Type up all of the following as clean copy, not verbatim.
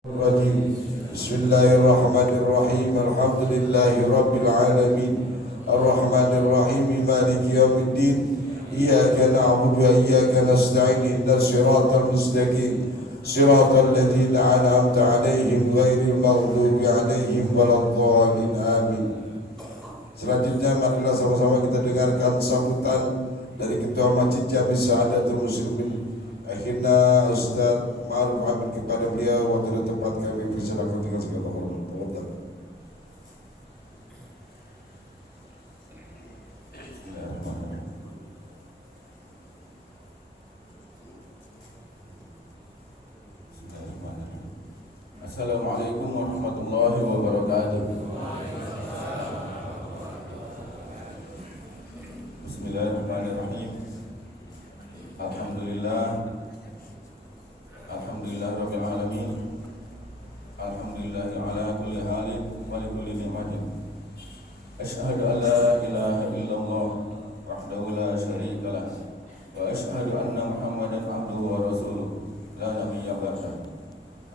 الرجيم. بسم الله الرحمن الرحيم. الحمد لله رب العالمين الرحمن الرحيم مالك يوم الدين. إياك نعبد وإياك نستعين اهدنا الصراط المستقيم صراط الذين أنعمت عليهم غير المغضوب عليهم ولا الضالين آمين. Selanjutnya marilah sama-sama kita dengarkan sambutan dari Ketua Masjid Jami Sa'adatul Muslimin akhirnya Ustaz Ma'ruf Amin kepada beliau. Waktu tempat kami persilakan dengan segala hormat. Assalamualaikum warahmatullahi wabarakatuh. Bismillahirrahmanirrahim. Alhamdulillah rabbil alamin. Alhamdulillah ala kulli halin wa li kulli ni'matin. Asyhadu an la ilaha illallah wahdahu la syarika lah wa asyhadu anna Muhammadan abduhu wa rasuluh la nabiyya ba'dahu.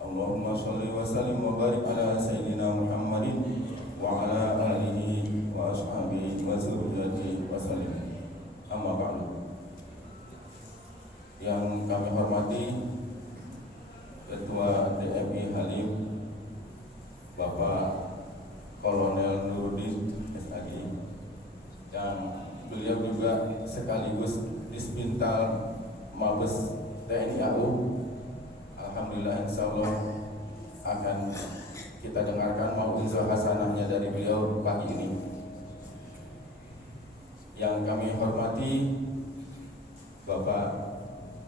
Allahumma sholli wa sallim wa barik ala sayyidina Muhammadin wa ala alihi wa ashabihi wa dzurriyyatihi wa sallim. Amma ba'du. Yang kami hormati Ketua DMI Halim Bapak Kolonel Nuruddin SAG, dan beliau juga sekaligus Dispintal Mabes TNI AU. Alhamdulillah, insyaallah akan kita dengarkan mau'izah hasanahnya dari beliau pagi ini. Yang kami hormati Bapak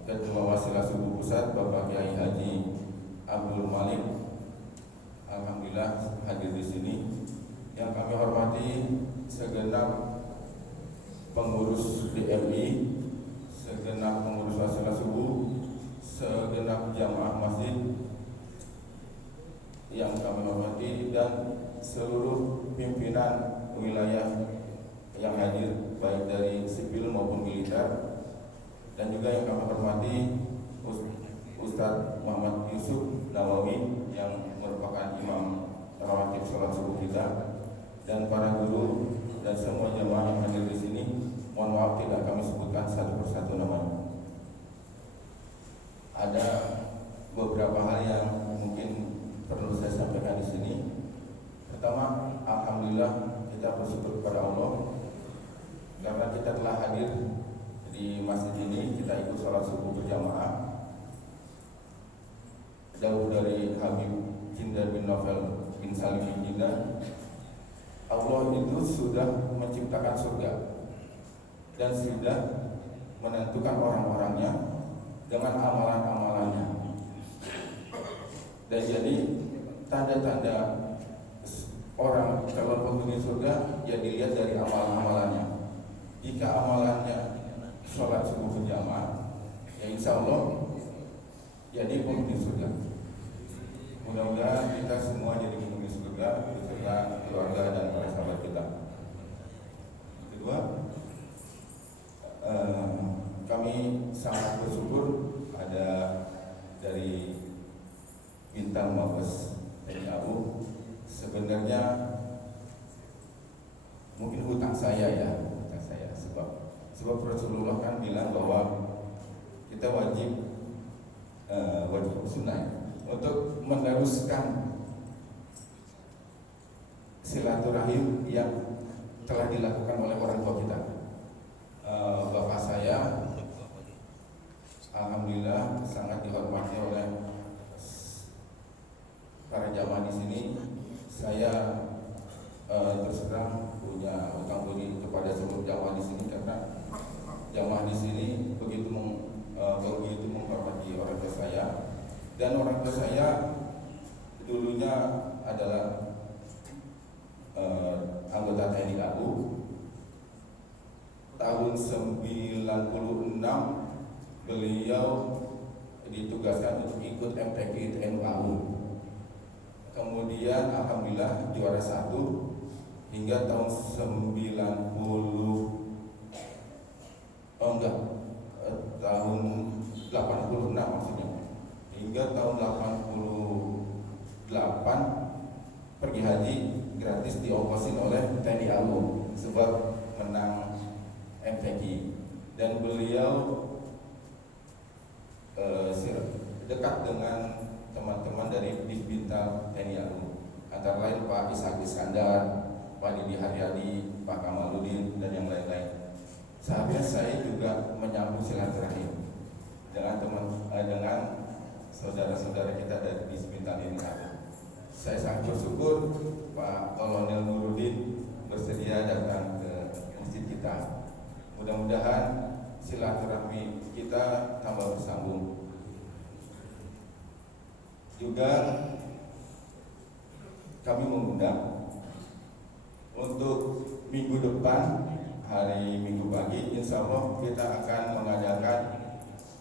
Ketua Wasilah Subuh Pusat Bapak Kiai Haji Abdul Malik, alhamdulillah hadir di sini. Yang kami hormati segenap pengurus DMI, segenap pengurus Wasilah Subuh, segenap jamaah masjid yang kami hormati, dan seluruh pimpinan wilayah yang hadir baik dari sipil maupun militer. Dan juga yang kami hormati Ustadz Muhammad Yusuf Nawawi yang merupakan imam rawatib sholat subuh kita, dan para guru dan semua jemaah yang hadir di sini. Mohon maaf tidak kami sebutkan satu persatu namanya. Ada beberapa hal yang mungkin perlu saya sampaikan di sini. Pertama, alhamdulillah kita bersyukur kepada Allah karena kita telah hadir di masjid ini. Kita ikut sholat subuh berjamaah jauh dari Habib Jindar bin Novel bin Salim bin Jindar. Allah itu sudah menciptakan surga dan sudah menentukan orang-orangnya dengan amalan-amalannya. Dan jadi tanda-tanda orang calon penghuni surga ya dilihat dari amalan-amalannya. Jika amalannya sholat subuh berjamaah, ya insya Allah jadi penghuni surga. Mudah-mudahan kita semua jadi penghuni surga beserta keluarga dan para sahabat kita. Kedua, kami sangat bersyukur ada dari Bintang Mabes TNI AU. Sebenarnya mungkin hutang saya sebab Rasulullah kan bilang bahwa kita wajib sunnah untuk meneruskan silaturahim yang telah dilakukan oleh orang tua kita. Bapak saya alhamdulillah sangat dihormati oleh para jamaah di sini. Saya terus terang punya utang budi kepada seluruh jamaah di sini karena jamaah di sini begitu menghormati orang tua saya, dan orang tua saya dulunya adalah anggota TNI AU. Tahun 96 beliau ditugaskan untuk ikut MTQ TNI AU. Kemudian alhamdulillah juara 1 hingga tahun 86 maksudnya, hingga tahun 86 haji gratis diongkosin oleh TNI AU sebab menang MTQ, dan beliau dekat dengan teman-teman dari Disbintal TNI AU, antara lain Pak Ishak Iskandar, Pak Didi Haryadi, Pak Kamaludin, dan yang lain-lain. Sahabat saya juga menyambung silaturahim dengan saudara-saudara kita dari Disbintal ini. Saya sangat bersyukur Pak Kolonel Nurudin bersedia datang ke masjid kita. Mudah-mudahan silaturahmi kita tambah bersambung. Juga kami mengundang untuk minggu depan, hari Minggu pagi, insya Allah kita akan mengadakan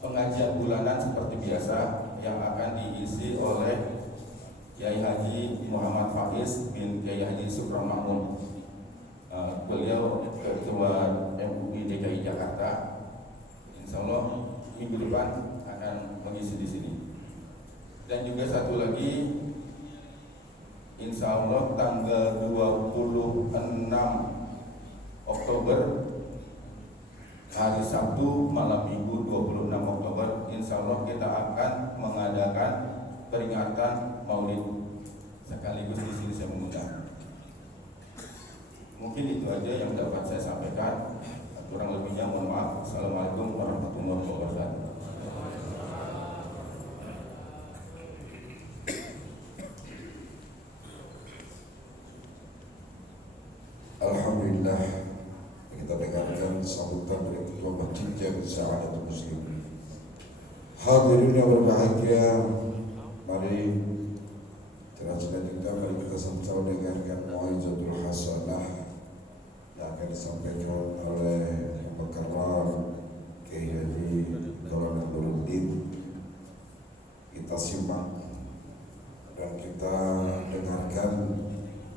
pengajian bulanan seperti biasa yang akan diisi oleh Kiai Haji Muhammad Faiz bin Kiai Haji Supramakmun. Beliau Ketua MUI DKI Jakarta. Insya Allah minggu depan akan mengisi di sini. Dan juga satu lagi, insya Allah tanggal 26 Oktober, hari Sabtu malam Minggu 26 Oktober, insya Allah kita akan mengadakan peringatan Maulid, sekaligus di sini saya mengundang. Mungkin itu aja yang dapat saya sampaikan. Kurang lebihnya mohon maaf. Assalamualaikum warahmatullahi wabarakatuh. Alhamdulillah, kita dengarkan sambutan dari Ketua Masjid Jami Sa'adatul Muslimin. Hadirin yang berbahagia, mari selanjutnya mari kita sama-sama dengarkan Mau'izatul Hasanah yang akan disampaikan oleh Mukarram Kiai Haji Kolonel Nurudin. Kita simak dan kita dengarkan,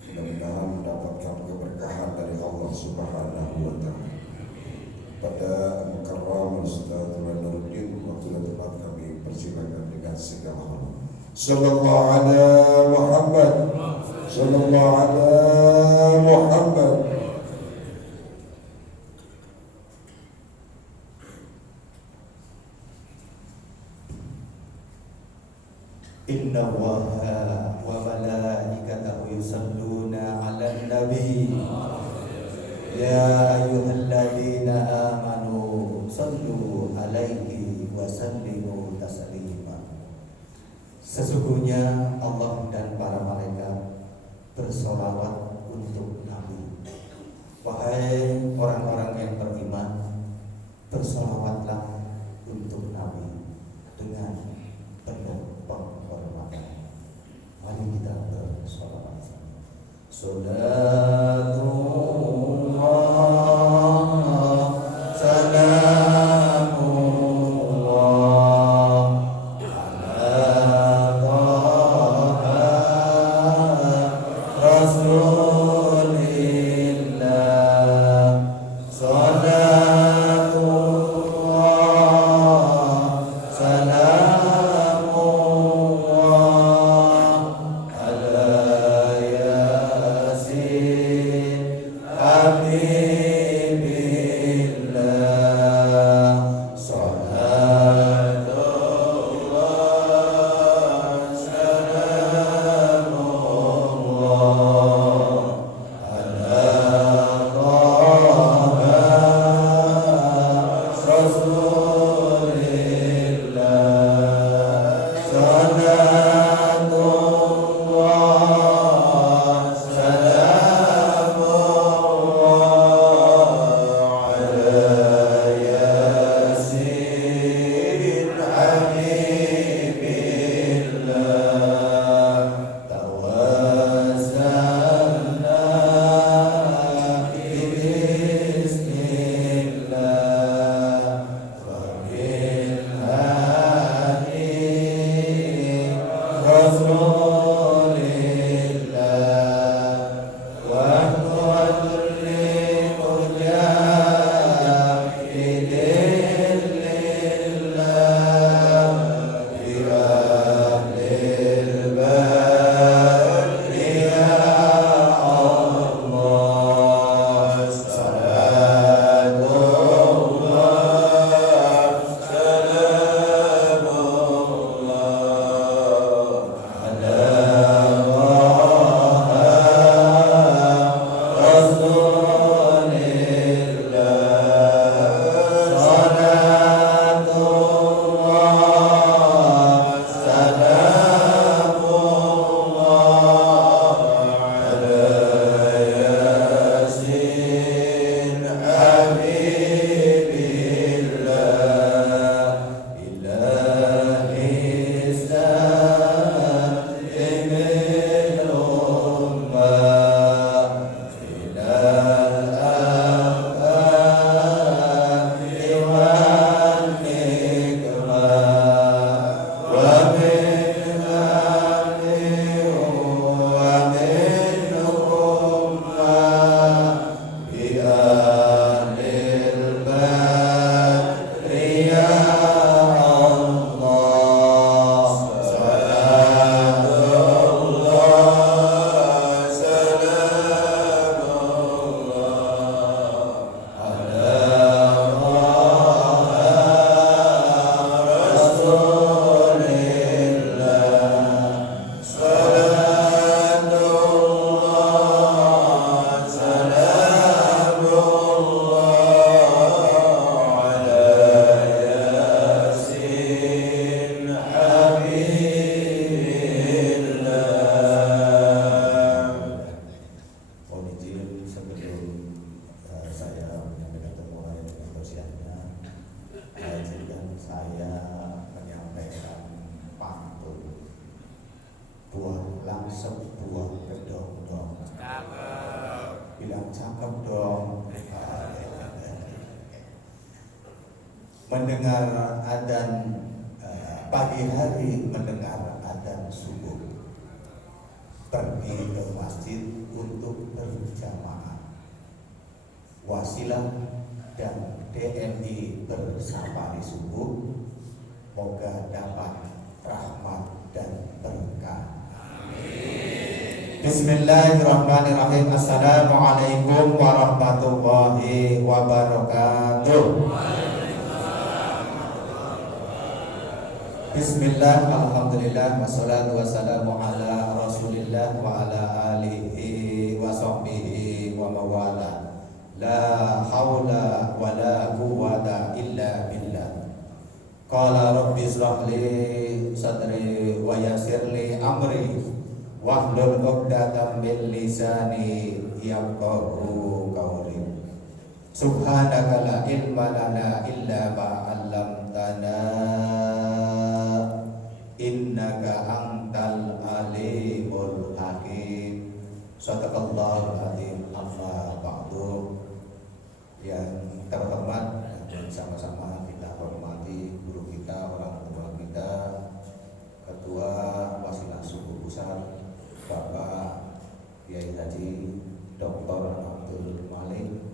mudah-mudahan mendapatkan keberkahan dari Allah Subhanahu wa Ta'ala. Pada Mukarram Ustaz Nurudin, waktu dan tempat kami persilakan dengan segala hormat. Sallallahu ala Muhammad, sallallahu ala Muhammad. Inna Allaha wa malaikatahu yusalluna 'alan nabi. Ya ayyuhalladzina amanu sallu 'alaihi wa sallimu taslima. Sesungguhnya Allah dan para malaikat bersolawat untuk Nabi. Wahai orang-orang yang beriman, bersolawatlah untuk Nabi dengan penuh penghormatan. Mari kita bersolawat. Salatullah Yasin bilang sebuah gedung dong. Bilang cakep dong. Mendengar adzan pagi hari, mendengar adzan subuh, pergi ke masjid untuk berjamaah, wasilah dan DMI bersama di subuh, moga dapat rahmat dan berkah. Bismillahirrahmanirrahim. Assalamualaikum warahmatullahi wabarakatuh. Bismillah, alhamdulillah, wassalatu wassalamu ala rasulillah wa ala alihi wa sahbihi wa mawala. La hawla wa la quwwata illa billah. Qala rabbi israh li sadri wa yassir li amri wahlul 'uqdatam min lisani yafqahu qawli. Subhanaka la ilma lana illa ma 'allamtana innaka antal alimul hakim. Shadaqallahul azim. Amma ba'du. Yang terhormat dan sama-sama kita hormati guru kita, orang tua kita, Ketua Wasilah Suku Pusat Bapak Kiai Haji Dr. Abdul Malik,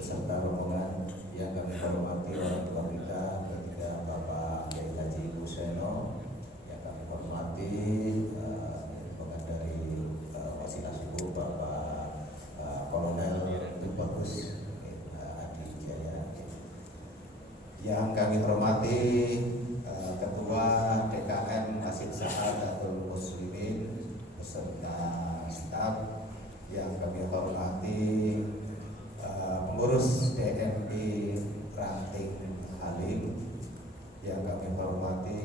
beserta rombongan yang kami hormati orang tua kita, ketika Bapak Kiai Haji Huseno, yang kami hormati rombongan dari Wasilah Suku Bapak Kolonel Bagus Adi Jaya, yang kami hormati Ketua DKM Masjid Sa'adatul Muslimin beserta staf, yang kami hormati pengurus DMI Ranting Halim, yang kami hormati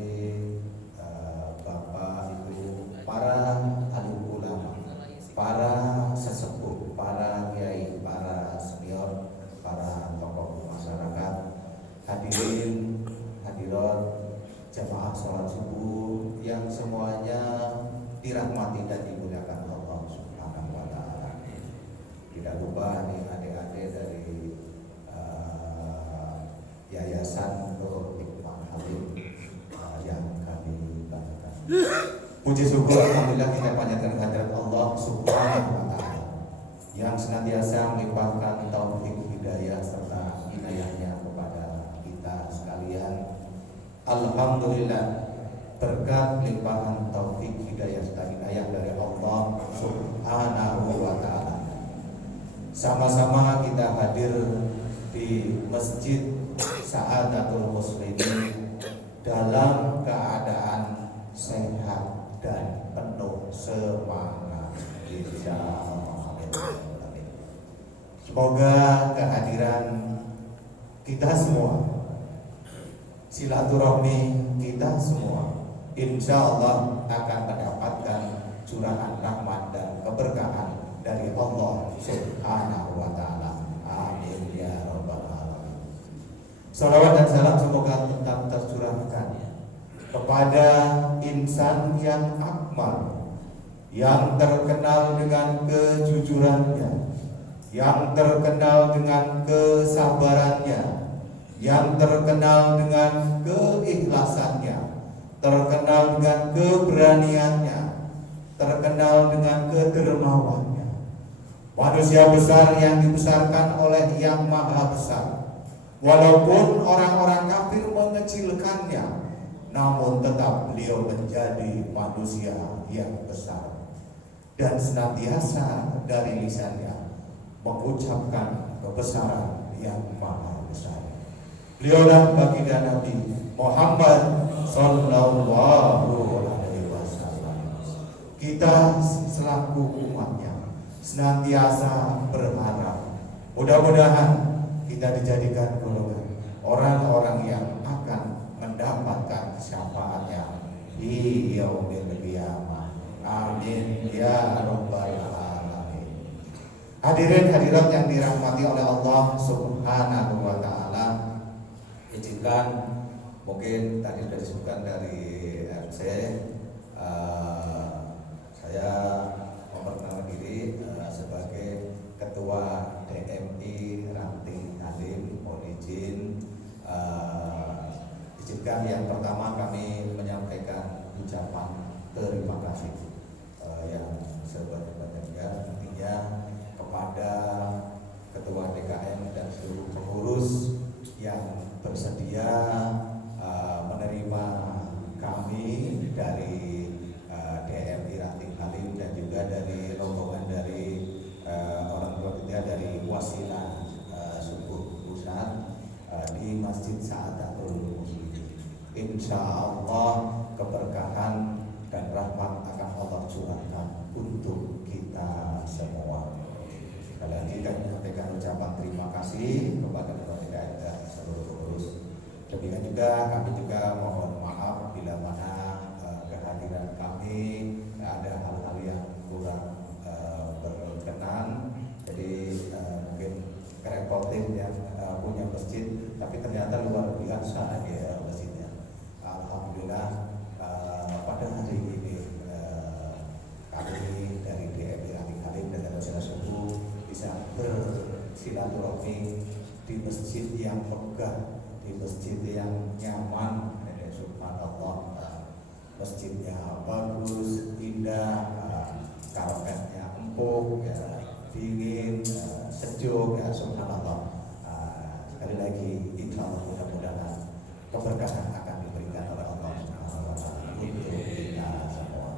Bapak Ibu para alim ulama, para sesepuh, para kiai, para senior, para tokoh masyarakat, hadirin hadirat jamaah sholat subuh yang semuanya dirahmati dan dimuliakan Allah Subhanahu wa ta'ala. Tidak lupa nih adik-adik dari Yayasan Nurul Hikmah Halim yang kami banggakan. Puji syukur alhamdulillah kita panjatkan kehadirat Allah Subhanahu wa ta'ala yang senantiasa melimpahkan taufik hidayah serta inayahnya kepada kita sekalian. Alhamdulillah, berkat limpahan taufik hidayah dan inayah dari Allah Subhanahu wa ta'ala, sama-sama kita hadir di Masjid Sa'adatul Muslimin dalam keadaan sehat dan penuh semangat, insyaallah. Semoga kehadiran kita semua, silaturahmi kita semua, insya Allah akan mendapatkan curahan rahmat dan keberkahan dari Allah Subhanahu wa ta'ala. Amin ya rabbal alamin. Salawat dan salam semoga tetap tercurahkan kepada insan yang akmal, yang terkenal dengan kejujurannya, yang terkenal dengan kesabarannya, yang terkenal dengan keikhlasannya, terkenal dengan keberaniannya, terkenal dengan kedermawannya. Manusia besar yang dibesarkan oleh Yang Maha Besar. Walaupun orang-orang kafir mengecilkannya, namun tetap beliau menjadi manusia yang besar. Dan senantiasa dari lisannya mengucapkan kebesaran Yang Maha Besar. Beliaulah baginda Nabi Muhammad Sallallahu Alaihi Wasallam. Kita selaku umatnya senantiasa berharap mudah-mudahan kita dijadikan golongan orang-orang yang akan mendapatkan syafaatnya di yaumil qiyamah. Amin ya rabbal alamin. Hadirin hadirat yang dirahmati oleh Allah Subhanahu wa ta'ala, izinkan mungkin tadi sudah disebutkan dari RC kasih yang sebanyak-banyaknya nantinya kepada Ketua DKM dan seluruh pengurus yang bersedia menerima kami dari DMI Ranting Halim dan juga dari rombongan dari orang tua kita dari Wasilah Subuh Pusat di Masjid Sa'adatul Muslimin. Insya Allah keberkahan dan rahmat akan Allah curahkan untuk kita semua. Sekali lagi kami menyampaikan ucapan terima kasih kepada Ketua DKM dan seluruh pengurus. Demikian juga kami juga mohon maaf bila mana kehadiran kami ada hal-hal yang kurang berkenan. Jadi mungkin kerepotin yang punya masjid, tapi ternyata luar biasa ya masjidnya. Alhamdulillah pada hari ini kami dari DMI Ranting Halim dan Masyarakat Subuh bisa bersilaturahmi di masjid yang megah, di masjid yang nyaman. Subhanallah, masjidnya bagus, indah, karpetnya empuk, ya, dingin, sejuk, ya subhanallah. Sekali lagi, insya Allah mudah-mudahan keberkahan akan diberikan oleh Allah Subhanahu wa Ta'ala untuk kita semua.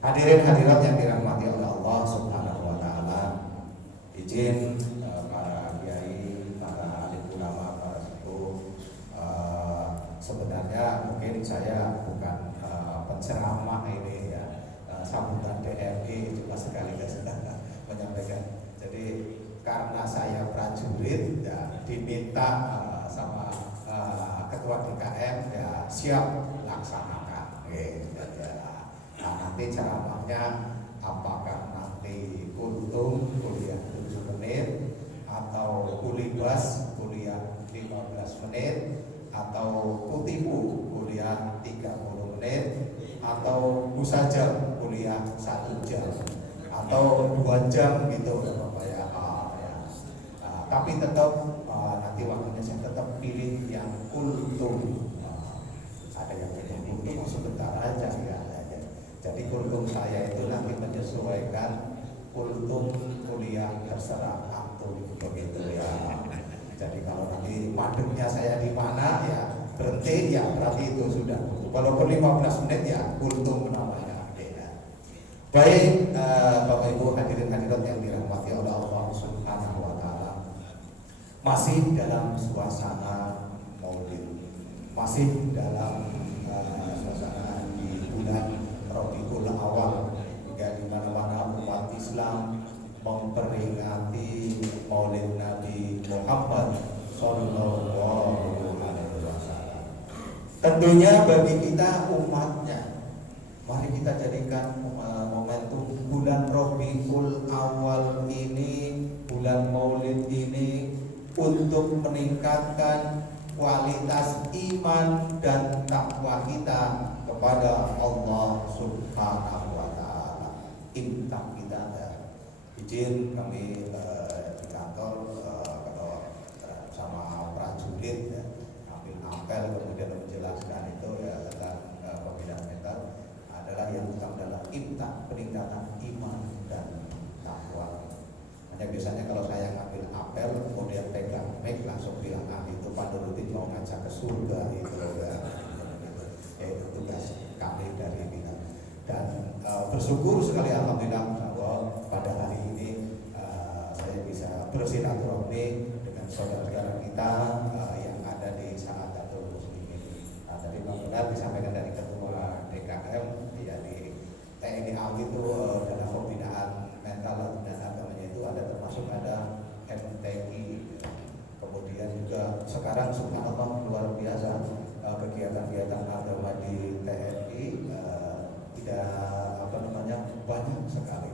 Hadirin hadirat yang dirahmati oleh Allah Subhanahu wa Ta'ala, izin para kiai, para alim ulama, para sepuh, sebenarnya mungkin saya bukan penceramah ini ya, sambutan DMI cuma sekaligus menyampaikan. Jadi karena saya prajurit ya diminta sama Ketua DKM ya siap laksanakan. Nah nanti ceramahnya apakah nanti kultum kuliah 7 menit atau kulibas kuliah 15 menit atau kutipu kuliah 30 menit atau busajam kuliah 1 jam atau 2 jam gitu Bapak ya. Tapi tetap nanti waktunya saya tetap pilih yang kultum. Ada yang kultum sebentar aja ya. Jadi kultum saya itu nanti menyesuaikan kultum kuliah terserah antum begitu ya. Jadi kalau nanti mademnya saya di mana ya berhenti ya berarti itu sudah. Walaupun 15 menit ya kultum namanya. Baik Bapak Ibu hadirin hadirat yang dirahmati oleh Allah Subhanahu wa Ta'ala, masih dalam suasana Maulid, masih dalam suasana di bulan Rabiul Awal, hingga di mana-mana umat Islam memperingati Maulid Nabi Muhammad Sallallahu Alaihi Wasallam. Tentunya bagi kita umatnya, mari kita jadikan momentum bulan Rabiul Awal ini, bulan Maulid ini untuk meningkatkan kualitas iman dan takwa kita kepada Allah Subhanahu wa Ta'ala. Imtak kita izin kami di kantor sama prajurit ya, ambil apel kemudian menjelaskan itu ya tentang pembinaan mental adalah yang utama adalah imtak, peningkatan iman dan takwa. Hanya biasanya kalau saya ngambil apel kemudian pegang mic langsung bilang itu Pak Nuruddin mau ngajak ke surga itu ya. Itu tugas kami dari kita. Dan bersyukur sekali alhamdulillah bahwa pada hari ini saya bisa bersilaturahmi dengan saudara-saudara kita yang ada di Sa'adatul Muslimin. Tadi Bang Benar disampaikan dari Ketua DKM ya di TNI AL itu dalam pembinaan mental dan agamanya itu ada termasuk ada MTQ. Kemudian juga sekarang subhanallah luar biasa kegiatan-kegiatan agama di TNI tidak banyak sekali.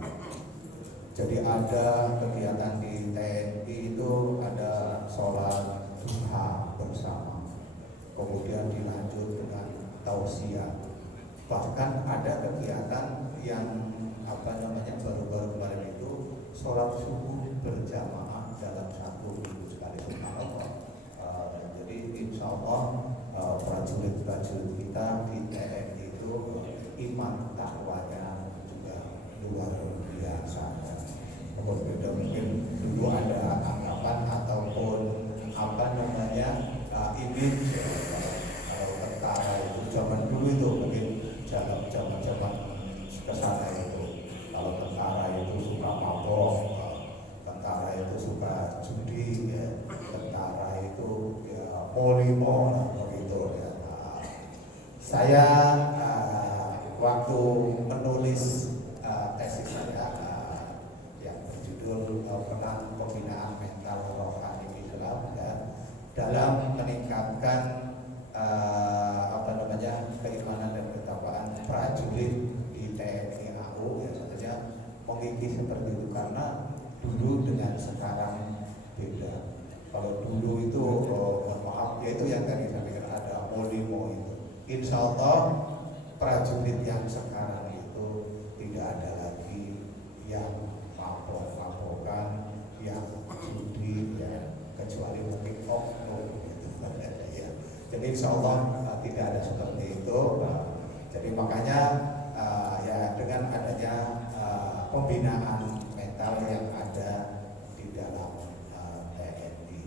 Jadi ada kegiatan di TNI itu ada sholat duha bersama, kemudian dilanjut dengan tausiah. Bahkan ada kegiatan yang baru-baru kemarin itu sholat subuh berjamaah dalam satu minggu sekali. Subhanallah. Jadi insya Allah prajurit-prajurit kita di TNI itu iman takwanya luar biasa. Berbeda mungkin dulu ada anggapan ataupun image kalau tentara itu zaman dulu itu mungkin zaman kesana itu kalau tentara itu suka mabok, tentara itu suka judi, ya. Tentara itu ya polimo begitu ya. Saya waktu menulis tesis saya yang berjudul Penang Pembinaan Mental Rohani Islam ya, dalam meningkatkan keimanan dan ketakwaan prajurit di TNI AU ya, saja mengikis seperti itu karena dulu dengan sekarang beda. Kalau dulu itu maaf ya, itu yang tadi saya pikir ada polimo itu. Insya Allah prajurit yang sekarang itu tidak ada lagi yang mabok-mabokan, yang judi ya, kecuali mungkin oknum gitu ya. Jadi insya Allah tidak ada seperti itu. Jadi makanya ya dengan adanya pembinaan mental yang ada di dalam TNI.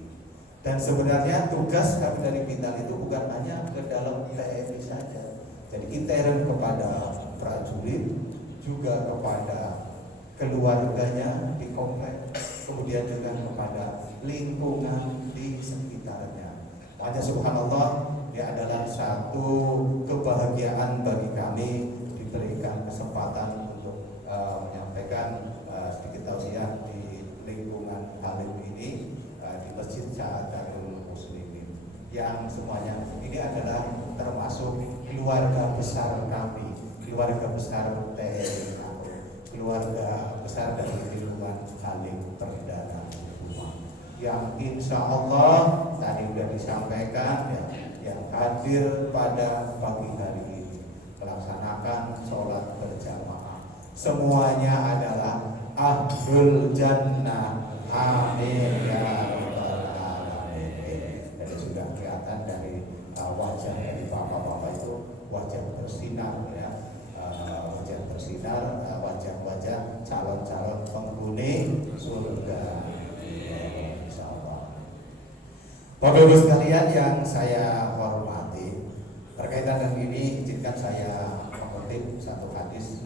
Dan sebenarnya tugas kami dari Pintar itu bukan hanya ke dalam TNI saja. Jadi intern kepada prajurit, juga kepada keluarganya di komplek, kemudian juga kepada lingkungan di sekitarnya. Makanya subhanallah, ini adalah satu kebahagiaan bagi kami diberikan kesempatan untuk menyampaikan sedikit tausiah di lingkungan Halim ini di Masjid Sa'adatul Muslimin, yang semuanya ini adalah termasuk keluarga besar kami, keluarga besar TNI, keluarga besar dari lingkungan Halim Perdana Kusuma, yang insya Allah tadi sudah disampaikan ya, yang hadir pada pagi hari ini melaksanakan sholat berjamaah semuanya adalah ahlul jannah, amin ya rabbal alamin. Jadi sudah kelihatan dari wajah dari bapak-bapak itu wajah bersinar ya, wajah bersinar, wajah-wajah calon-calon penghuni surga. Bapak Ibu sekalian yang saya hormati, berkaitan dengan ini izinkan saya mengutip satu hadis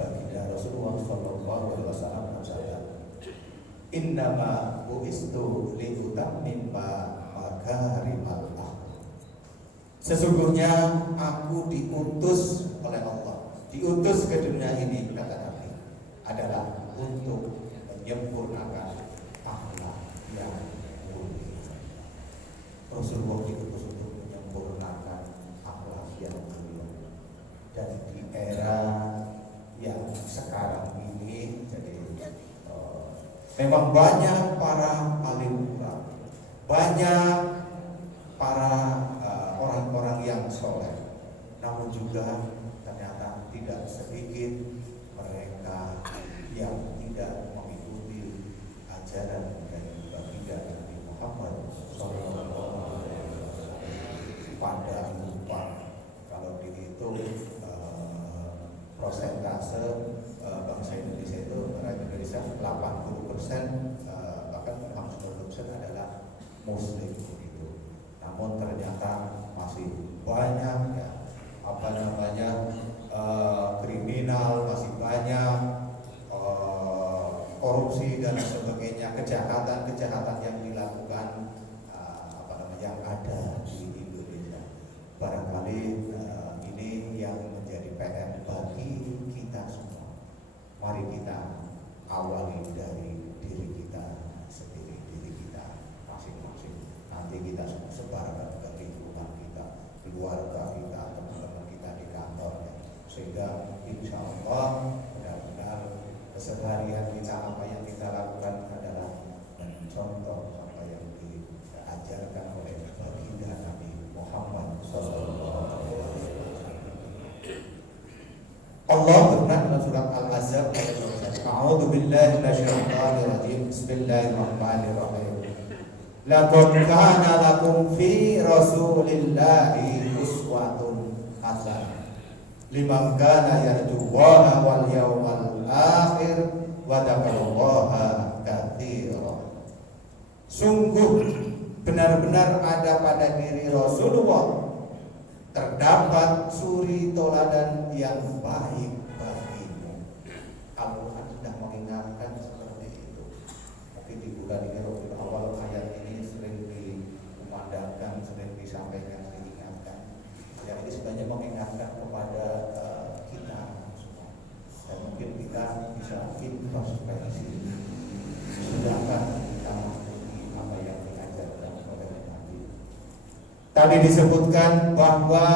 baginda Rasulullah SAW bersabda, "Innama bu'istu liutammima makarimal akhlaq." Sesungguhnya aku diutus oleh Allah, diutus ke dunia ini, kata Nabi, adalah untuk menyempurnakan akhlak yang mulia. Rasulullah diutus untuk menyempurnakan akhlak yang mulia. Dan di era yang sekarang ini, jadi memang banyak para alim ulama, banyak para orang-orang yang soleh, namun juga ternyata tidak sedikit mereka yang tidak mengikuti ajaran dari baginda Nabi Muhammad SAW. Pada lupa kalau dihitung prosentase bangsa Indonesia itu, rakyat Indonesia 80% bahkan 50% adalah Muslim begitu. Namun ternyata masih banyak ya, kriminal, masih banyak korupsi dan sebagainya, kejahatan yang dilakukan yang ada di Indonesia. Barangkali ini yang menjadi PR bagi kita semua. Mari kita awali dari diri kita sendiri, diri kita masing-masing. Nanti kita sebarkan ke lingkungan kita, keluarga kita, teman-teman kita di kantor, sehingga insya Allah benar-benar keseharian kita, apa yang kita lakukan adalah contoh apa yang diajarkan oleh baginda Nabi Muhammad SAW. Allah berfirman dalam surat Al-Ahzab ayat 21, "A'udzu billahi minasyaitonir rajim. Bismillahirrahmanirrahim. Laqad kana lakum fi Rasulillahi uswatun hasanah." liman kana yarjullaha wal yawmal akhir wa dzakarallaha katsiran. Sungguh benar-benar ada pada diri Rasulullah terdapat suri toladan yang baik bagimu. Al-Quran sudah mengingatkan seperti itu. Tapi di bulan ini Rabiul Awal ayat ini sering dikumandangkan, sering disampaikan, diingatkan. Ya, ini sebenarnya mengingatkan kepada kita semua. Dan mungkin kita bisa introspeksi. Sudahkah kita memiliki apa yang diajarkan oleh Nabi? Tadi disebutkan bahwa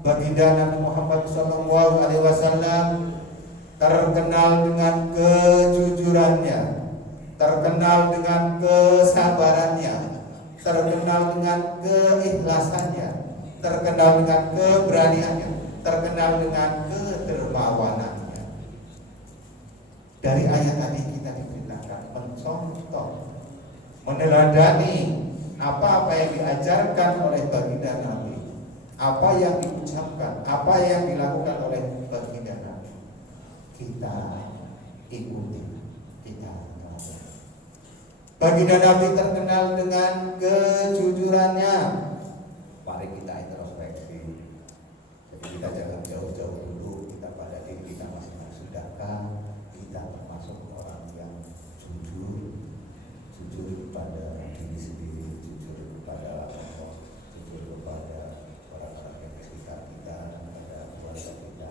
baginda Nabi Muhammad SAW terkenal dengan kejujurannya, terkenal dengan kesabarannya, terkenal dengan keikhlasannya, terkenal dengan keberaniannya, terkenal dengan kedermawanannya. Dari ayat tadi kita diperintahkan mencontoh, meneladani apa-apa yang diajarkan oleh baginda Nabi, apa yang diucapkan, apa yang dilakukan oleh baginda Nabi. Kita ikuti, kita lakukan. Baginda Nabi terkenal dengan kejujurannya. Mari kita introspeksi. Jadi kita jangan jauh-jauh dulu, kita pada diri kita masing-masing. Sudahkah kita termasuk orang yang jujur kepada diri sendiri, jujur kepada Allah, jujur kepada orang-orang yang sekitar kita, kepada keluarga kita.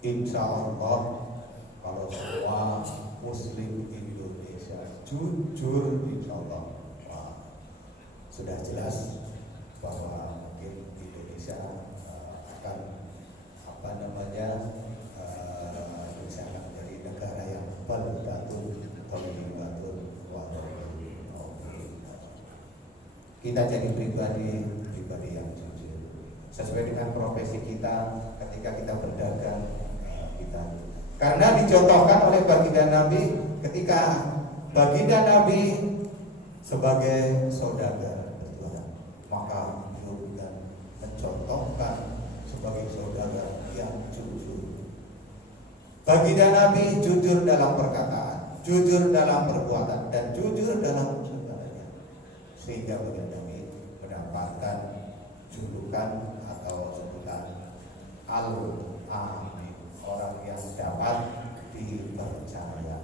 Insya Allah kalau semua Muslim Indonesia jujur, insya Allah sudah jelas bahwa mungkin Indonesia akan bisa menjadi negara yang baldatun thayyibatun wa kita jadi pribadi yang jujur sesuai dengan profesi kita ketika kita berdagang kita. Karena dicontohkan oleh baginda Nabi ketika baginda Nabi sebagai saudagar berjualan, maka beliau juga mencontohkan sebagai saudagar yang jujur. Baginda Nabi jujur dalam perkataan, jujur dalam perbuatan, dan jujur dalam segalanya, sehingga baginda Nabi mendapatkan julukan atau sebutan Al-Amin, orang yang dapat dipercaya.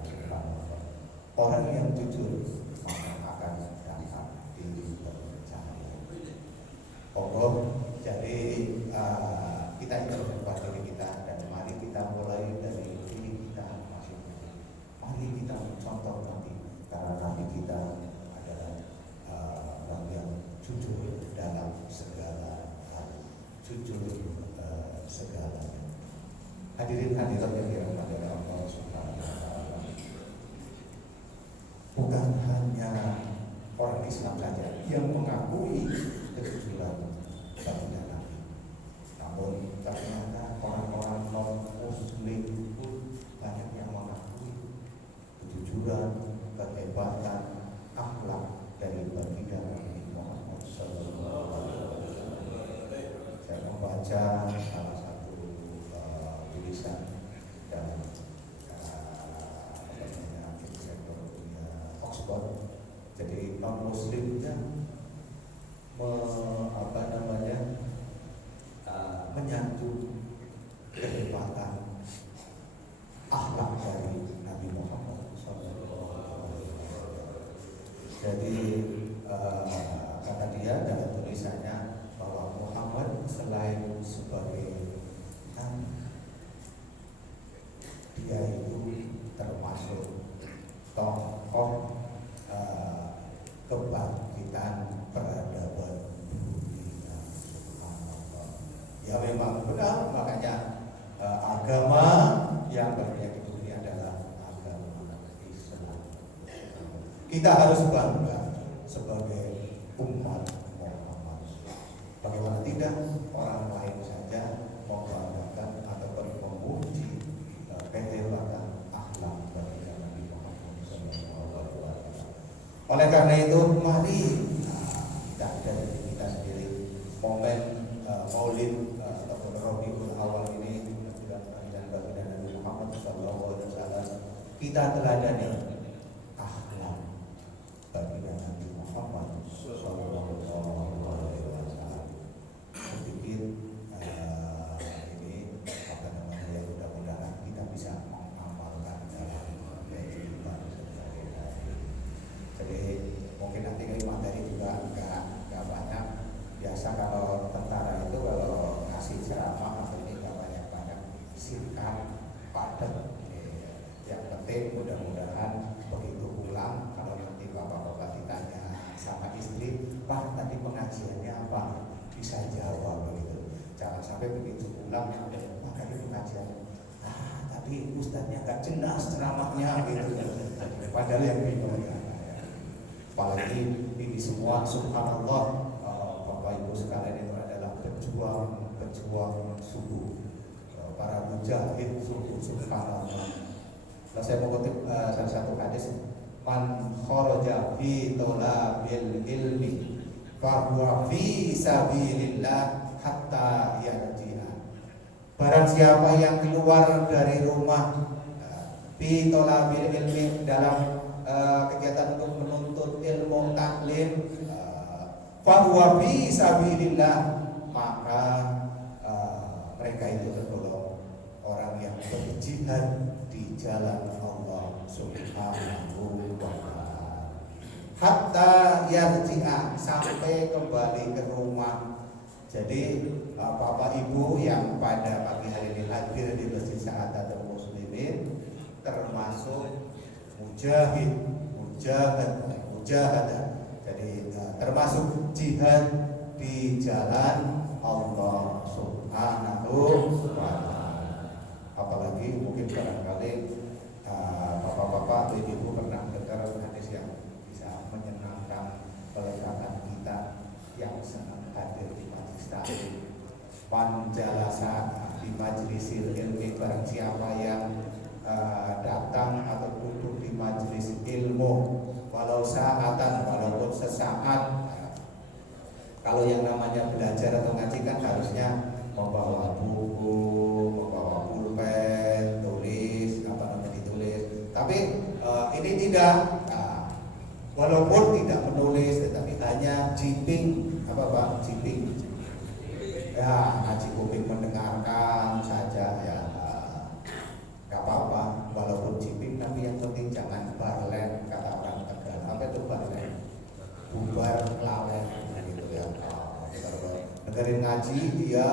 Orang yang jujur maka akan dapat dipercaya. Jadi kita introspeksi diri kita dan mari kita mulai dari diri kita masing-masing. Mari kita contoh Nabi, karena Nabi kita adalah orang yang jujur dalam segala hal, jujur segalanya. Hadirin hadirat yang dirahmati Allah Subhanahu wa taala. Bukan hanya orang Islam saja yang mengakui kejujuran baginda Nabi, namun ternyata orang-orang non-Muslim pun banyak yang mengakui kejujuran, kehebatan, akhlak dari baginda Nabi Muhammad SAW. Saya membaca salah satu tulisan dalam Oxford. Jadi non-Muslimnya menyatu kehebatan akhlak dari Nabi Muhammad SAW. Jadi kata dia dalam tulisannya bahwa Muhammad selain sebagai nabi, dia itu termasuk tokoh kebangkitan peradaban dunia. Ya memang benar, makanya agama yang berada di dunia adalah agama Islam. Kita harus bangga sebagai umat Muhammad. Bagaimana tidak, orang lain saja membanggakan ataupun memuji kehebatan akhlak baginda Nabi Muhammad SAW. Oleh karena itu, mari kita dari kita sendiri momen Maulid ataupun Rabiul kita teladani akhlak baginda Nabi Muhammad Sallallahu Alaihi Wasallam. Sedikit ini apa namanya ya, mudah-mudahan kita bisa mengamalkan dalam kehidupan sehari-hari. Jadi mungkin nanti materi juga nggak banyak. Biasa kalau tentara itu kalau kasih ceramah atau ini nggak banyak singkat padat. Yang penting mudah-mudahan begitu pulang kalau nanti bapak-bapak ditanya sama istri, Pak tadi pengajiannya apa? Bisa jawab begitu. Jangan sampai begitu pulang, Pak tadi pengajiannya, tadi ustadznya nggak jelas ceramahnya gitu. Padahal yang bingung ya. Apalagi ini semua subhanallah, Bapak Ibu sekalian itu adalah pejuang subuh, para mujahid subuh, subhanallah. Nah, saya mau kutip salah satu hadis, man kharaja fi talabil ilmi fa huwa fi sabilillah hatta yarji'a. Barang siapa yang keluar dari rumah fi talabil ilmi dalam kegiatan untuk menuntut ilmu taklim, fa huwa fi sabilillah, maka mereka itu tergolong orang yang berjihad di jalan Allah Subhanahu wa ta'ala. Hatta yarji'a, sampai kembali ke rumah. Jadi Bapak Ibu yang pada pagi hari ini hadir di Masjid Sa'adatul Muslimin termasuk mujahadah. Jadi termasuk jihad di jalan Allah Subhanahu wa ta'ala. Apalagi mungkin barangkali bapak-bapak, ibu pernah dengar hadis yang bisa menyenangkan pelekatan kita yang senang hadir di majlis taklim. Panjalasa di majlisil ilmi, barang siapa yang datang atau duduk di majlis ilmu walau saatan, walaupun sesaat. Kalau yang namanya belajar atau ngaji kan harusnya membawa buku, membawa pulpen, tulis, apa namanya ditulis. Tapi ini tidak, walaupun tidak menulis, tetapi hanya jiping, apa Pak? Jiping. Ya, ngaji kuping mendengarkan saja ya, nggak apa-apa. Walaupun jiping, tapi yang penting jangan barlen, kata orang Tegal. Apa itu barlen? Bubar lalen, gitu ya. Dengerin ngaji dia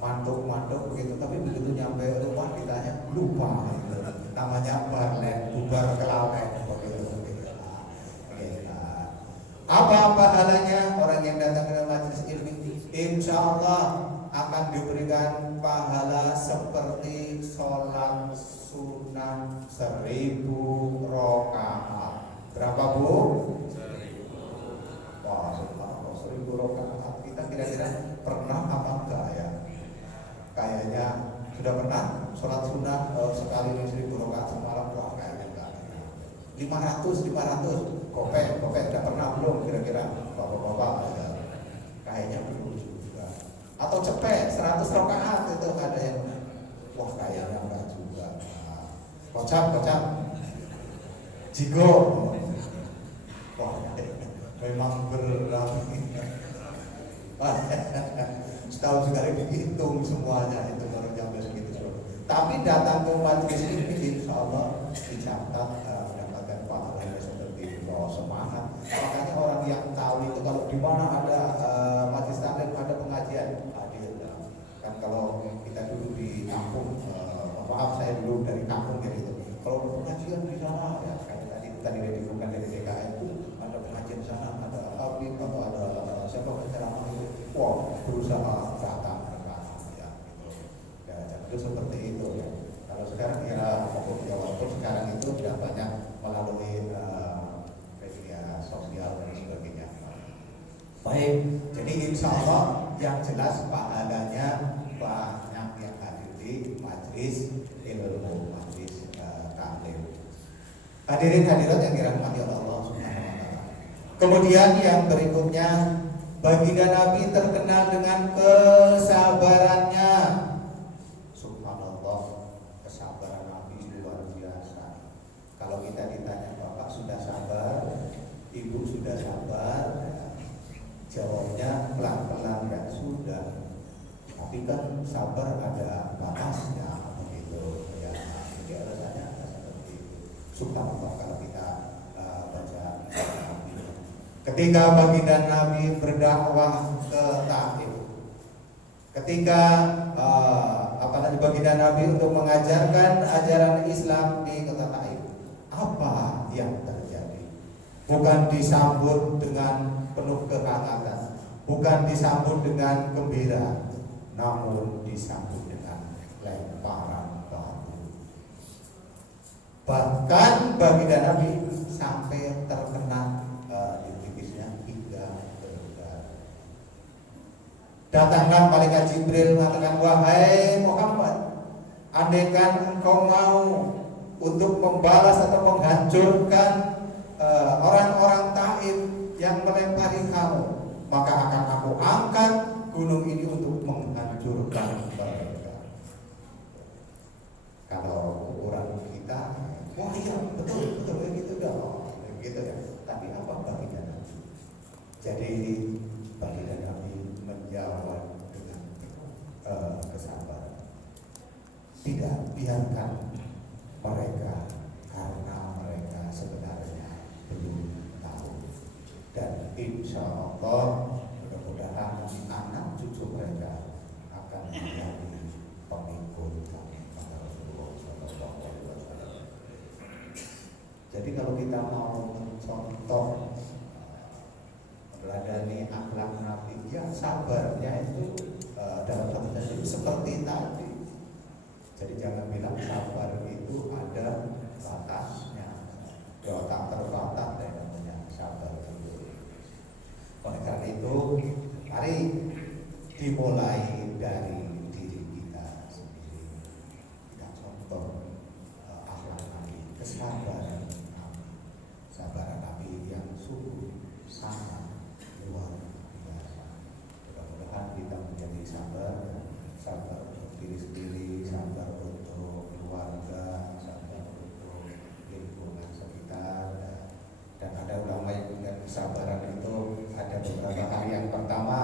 mantuk begitu, tapi begitu nyampe rumah ditanya lupa gitu. Namanya barlen, bubar kelalen begitu. Apa pahalanya orang yang datang ke majelis ilmi? Insya Allah akan diberikan pahala seperti sholat sunnah 1000 rakaat. Berapa Bu? 1000. Wah, 1000 rakaat. Kita kira-kira pernah apa enggak ya? Kayaknya sudah pernah sholat sunnah sekali ini 1000 rakaat semalam. Wah, kayaknya enggak. 500 kopek sudah pernah belum kira-kira bapak-bapak? Ya. Kayaknya belum juga. Atau cepet 100 rakaat itu ada yang, wah kayaknya enggak juga. Kocak jigo, wah memang berat. Setahun sekali dihitung semuanya itu baru nyampe segitu. Tapi datang ke majelis ini insya Allah dicatat mendapatkan pahala yang seperti itu. Semangat. Makanya orang yang tahu itu kalau di mana ada majelis taklim, ada pengajian, hadir. Kan kalau kita dulu di kampung, maaf saya dulu dari kampung gitu. Kalau pengajian di sana ya kayak tadi dibuka dari DKI itu ada pengajian di sana, ada tabib atau ada siapa penceramah itu, wah berusaha datang ya gitu. Ya itu seperti itu ya. Kalau sekarang ya walaupun sekarang itu sudah banyak melalui media sosial dan sebagainya. Baik, jadi insya Allah yang jelas pahalanya banyak yang hadir di majlis ilmu, majlis taklim. Hadirin hadirat yang dirahmati oleh Allah Subhanahu wa taala. Kemudian yang berikutnya, baginda Nabi terkenal dengan kesabarannya. Subhanallah. kesabaran Nabi luar biasa. Kalau kita ditanya, Bapak sudah sabar, Ibu sudah sabar, jawabnya pelan-pelan, ya sudah. Tapi kan sabar ada batasnya, begitu ya. Jadi alasannya seperti itu. Subhanallah kalau kita baca Nabi. Ketika baginda Nabi berdakwah ke Taif, ketika baginda Nabi untuk mengajarkan ajaran Islam di kota Taif, apa yang terjadi? Bukan disambut dengan penuh kehangatan, bukan disambut dengan gembira, namun disambut dengan lemparan batu. Bahkan baginda Nabi sampai terkena di tipisnya hingga berdarah. Datanglah malaikat Jibril mengatakan, wahai Muhammad, andaikan engkau mau untuk membalas atau menghancurkan orang-orang Taif yang melempari kamu, maka akan aku angkat gunung ini untuk menghancurkan mereka. Kalau ukuran kita, wah iya betul gitu dong, gitu ya. Tapi apa baginda Nabi? Jadi baginda Nabi menjawab dengan kesabaran. Tidak, biarkan mereka, karena mereka sebenarnya belum tahu. Dan insya Allah mudah-mudahan anak cucu mereka akan menjadi pengikut kata Rasulullah SAW. Jadi kalau kita mau mencontoh meneladani akhlak Nabi, ya sabarnya itu dalam satu itu seperti tadi. Jadi jangan bilang sabar itu ada batasnya, ya tak terbatas dan namanya sabar itu. Oleh karena itu, mari dimulai dari diri kita sendiri. Kita contoh akhlak Nabi, kesabaran Nabi, sabaran Nabi yang sungguh sangat luar biasa. Mudah-mudahan kita menjadi sabar untuk diri sendiri, sabar untuk keluarga, sabar untuk lingkungan sekitar. Dan ada ulama yang bilang kesabaran itu ada beberapa hal. Yang pertama,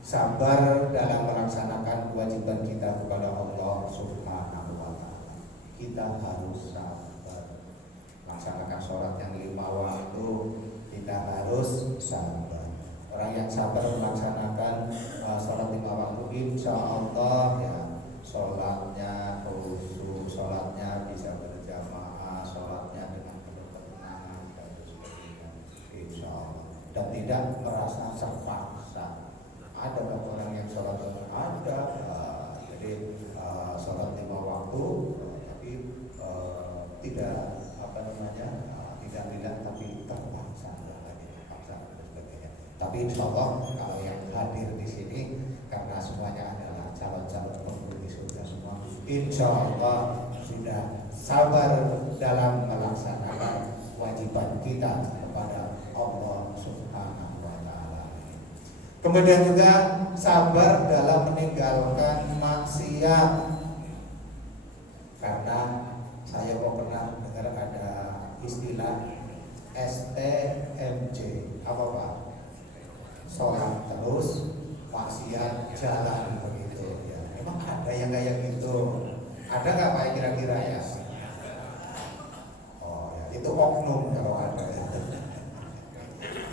sabar dalam melaksanakan kewajiban kita kepada Allah Subhanahu wa Ta'ala. Kita harus sabar melaksanakan sholat yang 5 waktu, kita harus sabar. Orang yang sabar melaksanakan sholat 5 waktu, insya Allah ya sholatnya khusyuk, sholatnya bisa berjamaah, sholatnya dengan penuh ketenangan dan sebagainya, insya Allah. Dan tidak merasa terpaksa. Ada orang yang sholat ada, jadi sholat 5 waktu, tapi tidak tidak tapi terpaksa, dan sebagainya. Tapi insya Allah kalau yang hadir di sini karena semuanya adalah calon-calon penghuni surga semua, insya Allah sudah sabar dalam melaksanakan kewajiban kita kepada Allah Subhanahu wa Ta'ala. Kemudian juga sabar dalam meninggalkan maksiat. Karena saya pernah dengar ada istilah STMJ, apa Pak? Sholat terus, maksiat jalan, begitu ya. Memang ada yang kayak gitu? Ada nggak Pak kira-kira ya? Oh ya, itu oknum kalau ada ya.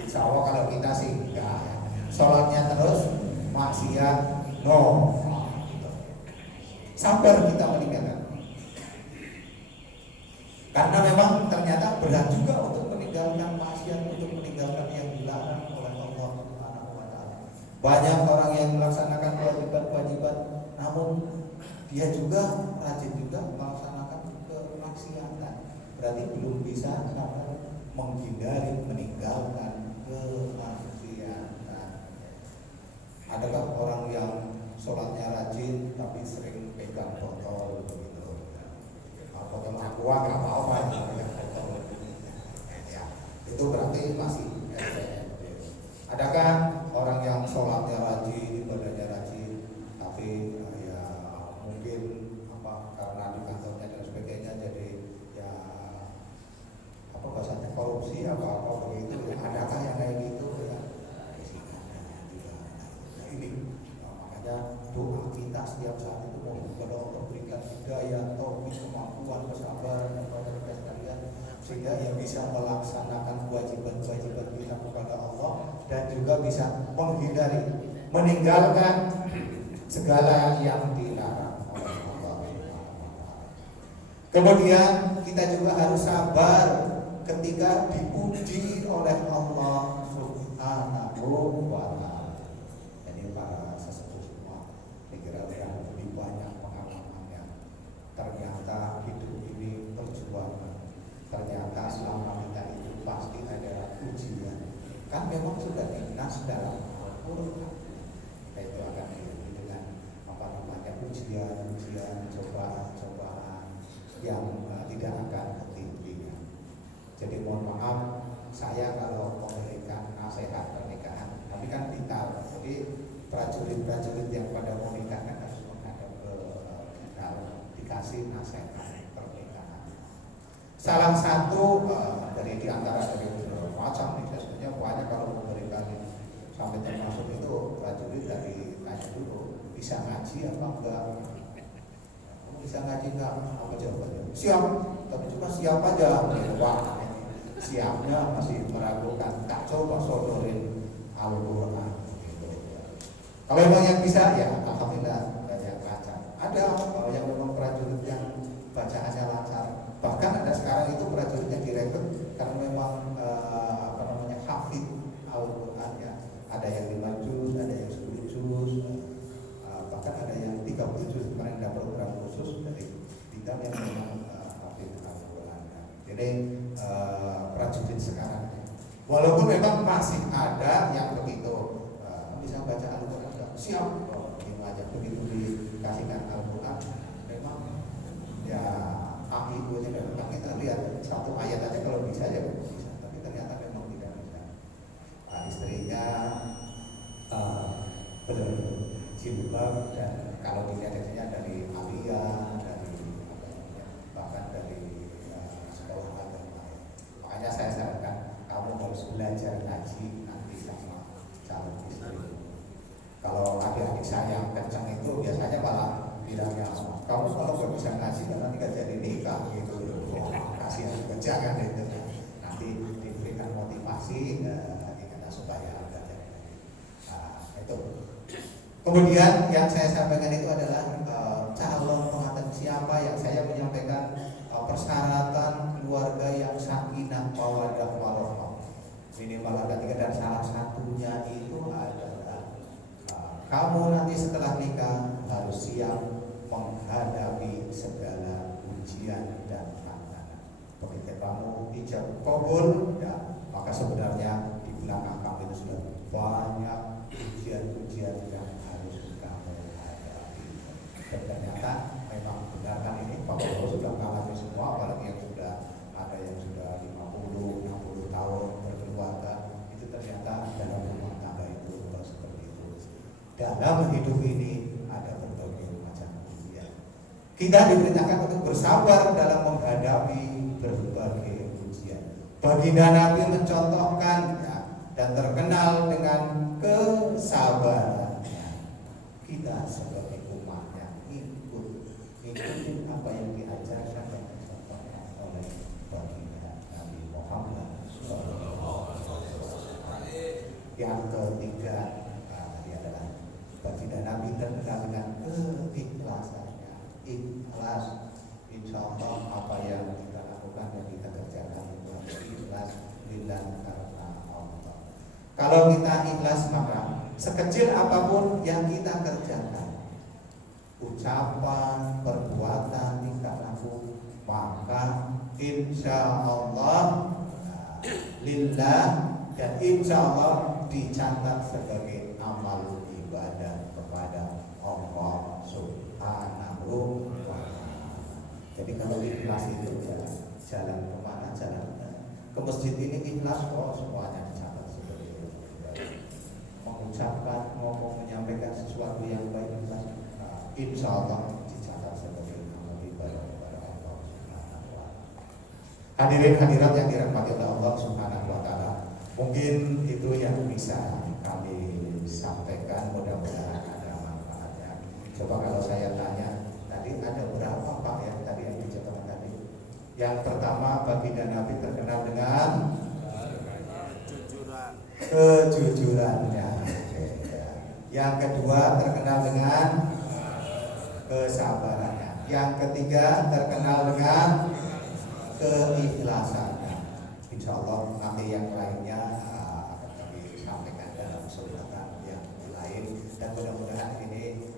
Insya Allah kalau kita sih enggak. Sholatnya terus, maksiat no. Sabar kita meninggalkan. Karena memang ternyata berat juga untuk meninggalkan maksiat, untuk meninggalkan yang dilarang oleh Allah Subhanahu wa Ta'ala. Banyak orang yang melaksanakan kewajiban-kewajiban, namun dia juga rajin juga melaksanakan kemaksiatan. Berarti belum bisa menghindari meninggalkan kemaksiatan. Adakah orang yang sholatnya rajin tapi sering pegang botol begitu? Botol aqua nggak apa-apa ya. Itu berarti masih Adakah orang yang sholatnya rajin, ibadahnya rajin, tapi ya mungkin karena di kantor korupsi apa begitu. Adakah yang kayak gitu ya? Nah, ini makanya doa kita setiap saat itu mohon kepada Allah berikan hidayah, taufik, kemampuan, kesabaran kepada kita sekalian, sehingga yang bisa melaksanakan kewajiban-kewajiban kita kepada Allah dan juga bisa meninggalkan segala yang dilarang oleh Allah. Kemudian kita juga harus sabar ketika dipuji oleh Allah Subhanahu wa ta'ala. Jadi para sesepuh semua, kira-kira yang lebih banyak pengalamannya. Ternyata hidup ini perjuangan. Ternyata selama kita itu pasti ada ujian. Kan memang sudah dinas dalam Al-Quran. Kita itu akan dihidupi dengan ujian, cobaan yang tidak akan henti-hentinya. Jadi mohon maaf, saya kalau memberikan nasihat pernikahan, tapi kan vital. Jadi prajurit-prajurit yang pada mau nikah kan harus menghadap ke vital, dikasih nasihat pernikahan. Salah satu dari beberapa macam nih, sebenarnya banyak kalau memberikan sampai termasuk itu prajurit dari tanya dulu, bisa ngaji apa enggak? Kamu bisa ngaji enggak? Apa jawabannya? Siap, tapi cuma siap aja. Wah, siapnya masih meragukan. Tak coba sodorin Al-Quran. Gitu. Kalau memang yang bisa, ya alhamdulillah banyak lancar. Ada yang memang prajurit yang bacaannya lancar. Bahkan ada sekarang itu prajurit yang direkrut karena memang hafid Al-Quran ya. Ada yang 5 juz, ada yang 10 juz, bahkan ada yang 30 juz. Kemarin ada program khusus dari bidang yang memang hafid Al-Quran. Jadi prajurit sekarang, walaupun memang masih ada yang begitu bisa baca Al-Quran, siap, aja begitu dikasihkan Al-Quran, memang ya ibunya memang kita lihat satu ayat aja kalau bisa ya bisa, tapi ternyata memang tidak bisa. Istrinya berjilbab dan kalau dilihatnya dari alia, dari bahkan dari sekolah agama. Makanya saya sarankan kamu harus belajar ngaji nanti sama calon istri. Kalau adik-adik saya yang kencang itu biasanya malah bilangnya, kamu kalau nggak bisa ngaji nanti nggak jadi nikah gitu. Kasihan kerja kan itu. Nanti diberikan motivasi supaya ada. Itu. Kemudian yang saya sampaikan itu adalah calon pengantin siapa yang saya menyampaikan persyaratan keluarga yang sakinah mawaddah warahmah. Minimal ada 3 dan salah satunya itu adalah kamu nanti setelah nikah harus siap menghadapi segala ujian dan tantangan. Begitu kamu ijab kabul, ya, maka sebenarnya di belakang kamu itu sudah banyak ujian-ujian yang harus kamu hadapi. Dan ternyata memang benar kan ini, Pak Prabowo sudah mengalami semua, apalagi yang sudah ada yang sudah 50, 60 tahun berkeluarga, itu ternyata dalam rumah tangga itu seperti itu. Dalam hidup ini ada berbagai macam ujian. Kita diperintahkan untuk bersabar dalam menghadapi berbagai ujian. Baginda Nabi mencontohkan ya, dan terkenal dengan kesabarannya. Kita sebagai umatnya ikutin apa yang diajarkan dan dicontohkan oleh baginda Nabi Muhammad SAW. Yang ketiga adalah baginda Nabi terkenal dengan keikhlasannya. Ikhlas, insya Allah apa yang kita lakukan dan kita kerjakan itu harus ikhlas lillah karena Allah. Kalau kita ikhlas maka sekecil apapun yang kita kerjakan, ucapan, perbuatan, tingkah laku, maka insya Allah lillah dan insya Allah dicatat sebagai amal ibadah kepada Allah Subhanahu wa ta'ala. Jadi kalau ikhlas itu ya, jalan kemana, jalan ke masjid ini ikhlas kok, semuanya dicatat sebagai itu. Mengucapkan, ngomong, menyampaikan sesuatu yang baik ikhlas, insya Allah dicatat sebagai amal ibadah kepada Allah Subhanahu wa ta'ala. Hadirin hadirat yang dirahmati oleh Allah Subhanahu Mungkin itu yang bisa kami sampaikan, mudah-mudahan ada manfaatnya. Coba kalau saya tanya, tadi ada berapa Pak ya tadi yang diceritakan tadi? Yang pertama, baginda Nabi terkenal dengan kejujurannya. Yang kedua, terkenal dengan kesabarannya. Yang ketiga, terkenal dengan keikhlasannya. Insya Allah nanti yang lainnya akan kami sampaikan dalam kesempatan yang lain, dan mudah-mudahan ini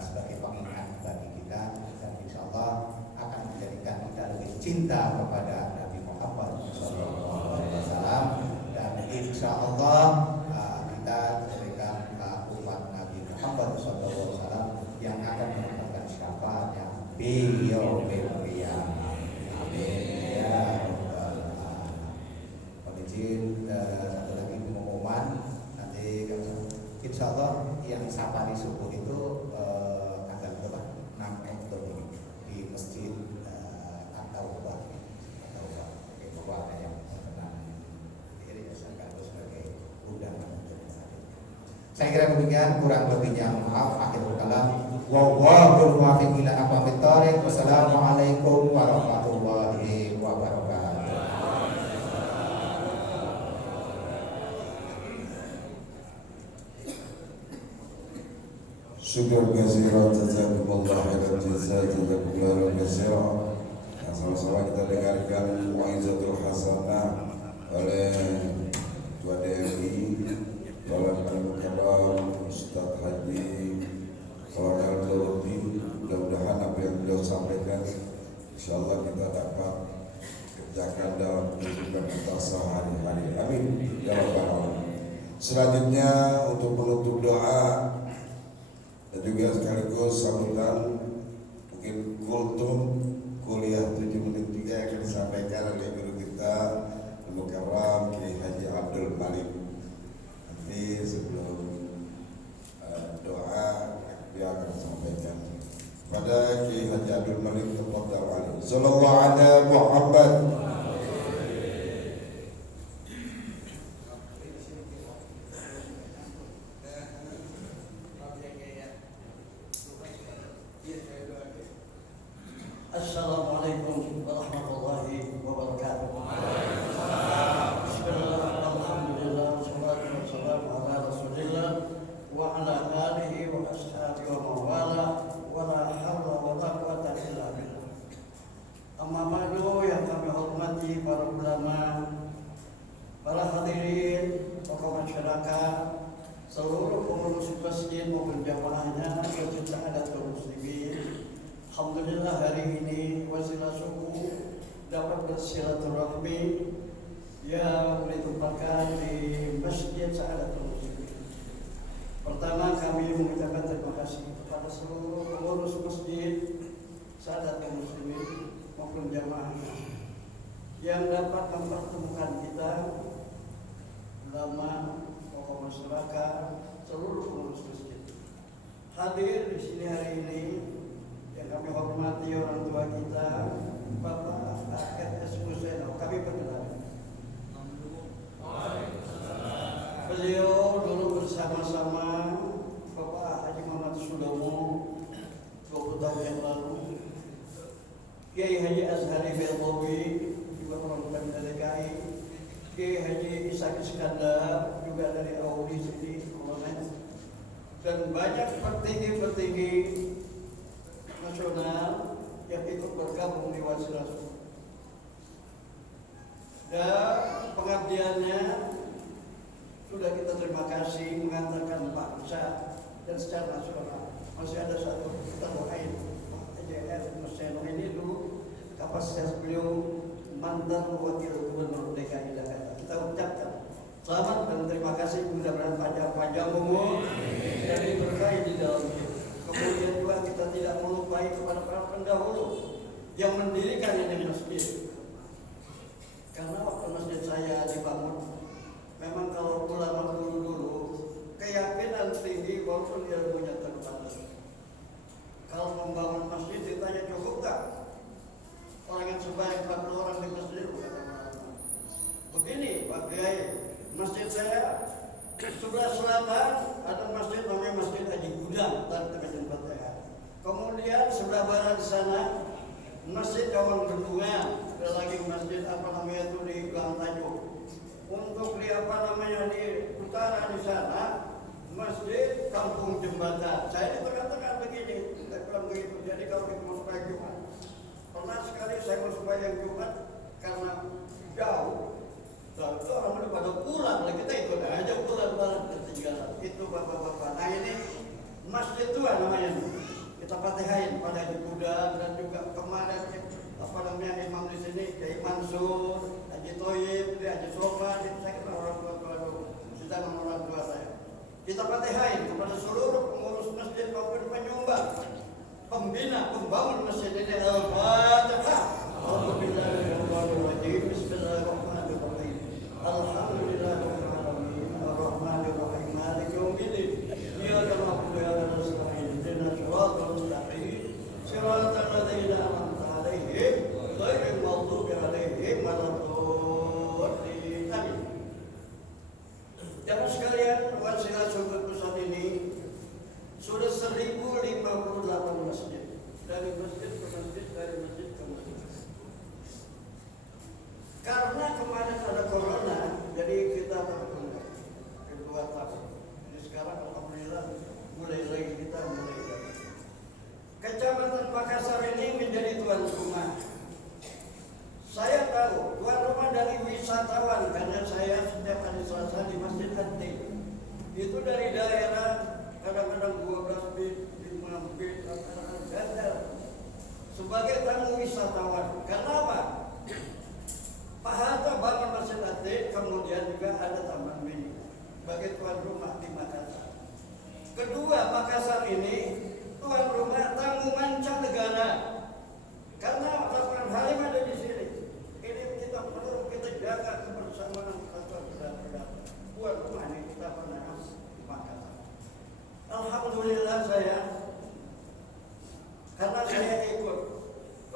sebagai pengingat bagi kita, dan insya Allah akan menjadikan kita lebih cinta kepada Nabi Muhammad SAW, dan insya Allah kita menjadikan umat Nabi Muhammad SAW yang akan mendapatkan syafaatnya beliau. Amin ya rabbal alamin. Izin satu lagi pengumuman, nanti insya Allah yang safari subuh itu tanggal berapa? 6 Oktober di Masjid At-Taubah. Bahwa ada yang berkenan diri sekaligus sebagai undangan untuk hadir. Saya kira demikian, kurang lebihnya maaf. Akhirul kalam, wallahul muwaffiq ila aqwamit thoriq. Wassalamualaikum warahmatullahi wabarakatuh. Syukur katsiran, jazakumullah khairan jazaa, jazakumullah katsiran. Sama-sama kita dengarkan Mu'izatul Hasanah oleh Ketua DMI Bapak Mukarram Ustaz Haji Kolonel Dodi. Mudah-mudahan apa yang beliau sampaikan insyaallah kita dapat kerjakan dalam kehidupan kita sehari-hari. Amin ya rabbal alamin. Selanjutnya untuk penutup doa dan juga sekaligus sambutan mungkin kultum kuliah 7 menit juga akan disampaikan oleh guru kita Mukarram Kiai Haji Abdul Malik. Nanti sebelum doa dia akan sampaikan pada Kiai Haji Abdul Malik tafadhal alaihi. Sallallahu ala Muhammad. Assalamualaikum warahmatullahi wabarakatuh. Bismillah, alhamdulillah, wassalatu wassalamu ala rasulillah wa ala alihi wa ashabihi wa mawala wa la hawla wa la quwata illa billah. Amma ba'du, yang kami hormati para ulama, para hadirin, tokoh masyarakat, seluruh pengurus masjid maupun jamaahnya, pecinta adat kaum muslimin. Alhamdulillah hari ini wasilah subuh dapat bersilaturahmi yang ditumpahkan di Masjid Sa'adatul Muslimin. Pertama, kami mengucapkan terima kasih kepada seluruh pengurus Masjid Sa'adatul Muslimin maupun jamaah yang dapat mempertemukan kita, ulama, tokoh masyarakat, seluruh pengurus masjid. Hadir di sini hari ini yang kami hormati orang tua kita, Bapak RS Museno, kami perkenalkan. Beliau dulu bersama-sama Bapak Haji Muhammad Sudomo 20 tahun yang lalu, Kiai Haji Azhari Belbowi juga orang DKI, Kiai Haji Ishaq Iskandar juga dari Audi sini, dan banyak petinggi-petinggi nasional yang ikut bergabung di wasilah subuh. Dan pengabdiannya sudah kita terima kasih mengantarkan bangsa dan secara nasional. Masih ada satu kita doain Pak EJR Museno ini dulu kapasitas beliau mantan wakil gubernur DKI Jakarta. Kita ucapkan selamat dan terima kasih, mudah-mudahan panjang-panjang umur dan diberkahi di dalam hidup. Kemudian juga kita tidak melupai kepada para pendahulu yang mendirikan ini masjid. Karena waktu masjid saya dibangun, memang kalau ulama dulu keyakinan tinggi walaupun ilmunya terbatas. Kalau membangun masjid ditanya cukup tak? Orang yang sebanyak 40 orang di masjid bukan ulama. Begini Pak Kiai, sebelah selatan ada masjid namanya Masjid Haji Gudang dan Tempat Fatihah. Kemudian sebelah barat di sana Masjid Kawan Bendungan, ada lagi masjid apa namanya itu di Gang Tanjung. Untuk di apa namanya di utara di sana Masjid Kampung Jembatan. Saya di tengah-tengah begini, saya bilang begitu. Jadi kalau kita mau sembahyang Jumat, pernah sekali saya mau sembahyang Jumat karena jauh. Lalu itu orang udah pada pulang, lah kita ikut aja pulang ketinggalan. Itu bapak-bapak. Nah ini masjid tua namanya. Kita fatihain pada Haji Gudang dan juga kemarin apa namanya imam di sini Kiai Mansur, Haji Toyib, Haji Sofa, itu saya kenal orang tua sudah orang tua saya. Kita fatihain kepada seluruh pengurus masjid maupun penyumbang, pembina, pembangun masjid ini. Al-Fatihah. Bismillahirrahmanirrahim. Alhamdulillahirabbil alamin. Arrahmanir rahim. Maliki yaumiddin. Iyyaka na'budu wa iyyaka nasta'in. Ihdinas siratal mustaqim. Siratal ladzina an'amta 'alaihim ghairil maghdubi 'alaihim waladdallin. Amin. Jamaah sekalian, wasilah sumber pusat ini sudah 1058 masjid. Dari masjid ke masjid, dari masjid ke masjid. Karena kemarin ada corona, jadi kita tertunda kedua tahun. Jadi sekarang alhamdulillah mulai lagi kita mulai lagi. Kecamatan Makassar ini menjadi tuan rumah. Saya tahu tuan rumah dari wisatawan karena saya setiap hari Selasa di Masjid Hati. Itu dari daerah kadang-kadang 12 bit, 5 bit, kadang-kadang gagal. Sebagai tamu wisatawan. Kenapa? Pak Hatta bangun Masjid Hati, kemudian juga ada Taman Mini sebagai tuan rumah di Makassar. Kedua, Makassar ini tuan rumah tamu mancanegara. Karena Lapangan Halim ada di sini. Ini kita perlu kita jaga kebersamaan saudara-saudara. Tuan rumah ini kita pernah di Makassar. Alhamdulillah saya, karena saya ikut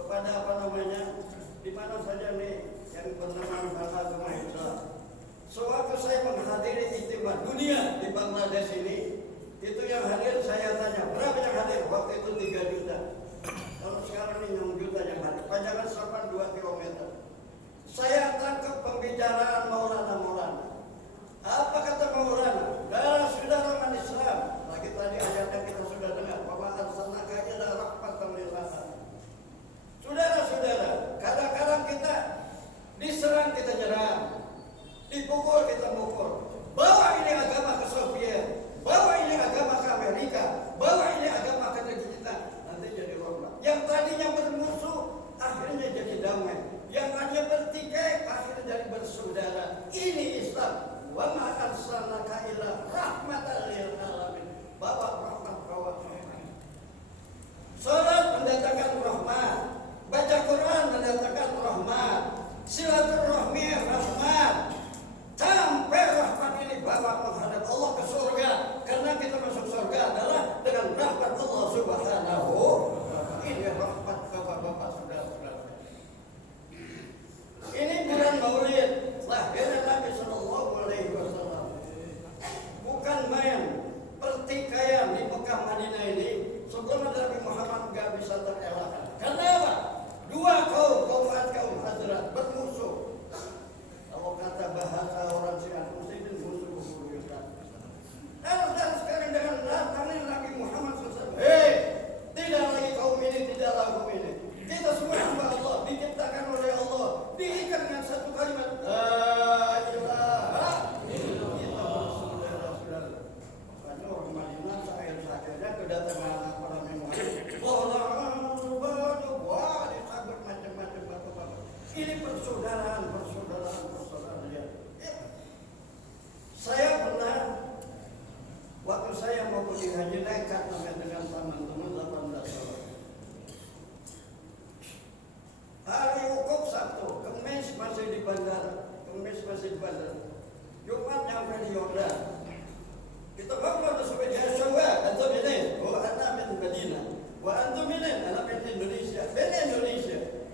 kepada apa namanya, di mana saja nih yang bernama agama Islam. Sewaktu saya menghadiri ijtima dunia di Bangladesh ini, itu yang hadir saya tanya, berapa yang hadir? Waktu itu 3 juta. Kalau sekarang ini 6 juta yang hadir. Panjangan sapan 2 km. Saya tangkap pembicaraan Maulana. Apa kata Maulana? Saudara umat Islam. Lagi tadi ayatnya kita sudah dengar, bahwa arsalnaka ila rahmatan lil alamin. Saudara-saudara, kadang-kadang kita diserang kita nyerang, dipukul kita mukul. Bawa ini agama ke Soviet, bawa ini agama ke Amerika, bawa ini agama ke negeri kita, nanti jadi rahmat. Yang tadinya bermusuh, akhirnya jadi damai. Yang tadinya bertikai, akhirnya jadi bersaudara. Ini Islam. Wa ma arsalnaka illa rahmatan lil alamin. Bawa rahmat, bawa rahmat. Salat mendatangkan rahmat, baca Quran mendatangkan rahmat, silaturahmi rahmat. Sampai rahmat ini bawa menghadap Allah ke surga. Karena kita masuk surga adalah dengan rahmat Allah Subhanahu. Ini rahmat bapak-bapak saudara-saudara. Ini bulan Maulid, lahirnya Nabi Sallallahu Alaihi Wasallam. Bukan main pertikaian di Mekah Madinah ini. Sebelum Nabi Muhammad nggak bisa terelakkan. Kenapa? Dua kaum Hadrat bermusuh. Kalau kata bahasa orang Syiah muslimin musuh bebuyutan. Dan sekarang dengan datangnya Nabi Muhammad SAW. Tidak lagi kaum ini, tidak lagi kaum ini. Kita semua hamba Allah, diciptakan oleh Allah, diikat dengan satu kalimat. La ilaha illallah. Kita bersaudara-saudara. Makanya orang Madinah akhir-akhirnya kedatangan para Wah, disabut macam-macam bapak-bapak. Ini persaudaraan ya. Saya pernah waktu saya mau pergi haji nekat dengan teman-teman 18 orang. Hari wukuf Sabtu, Kamis masih di bandara, Jumat nyampe di Yordan. Kita bangun sampai di Asyawa, antum ini, ana min Madinah, wa antum ini, ana min Indonesia.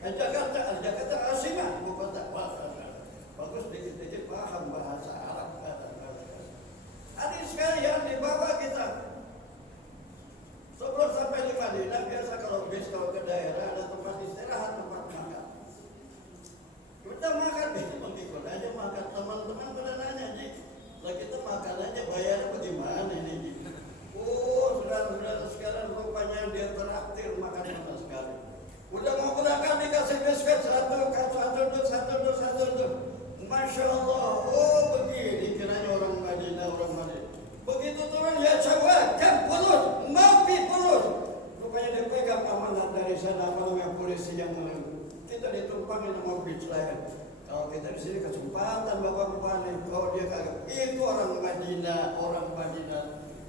Jakarta Asimah, bukan kota. Bagus dikit-dikit paham bahasa Arab. Hadis kita ditumpangin sama bis lain. Kalau kita di sini kesempatan Bapak Bupati, kalau dia kagak, itu orang Madinah,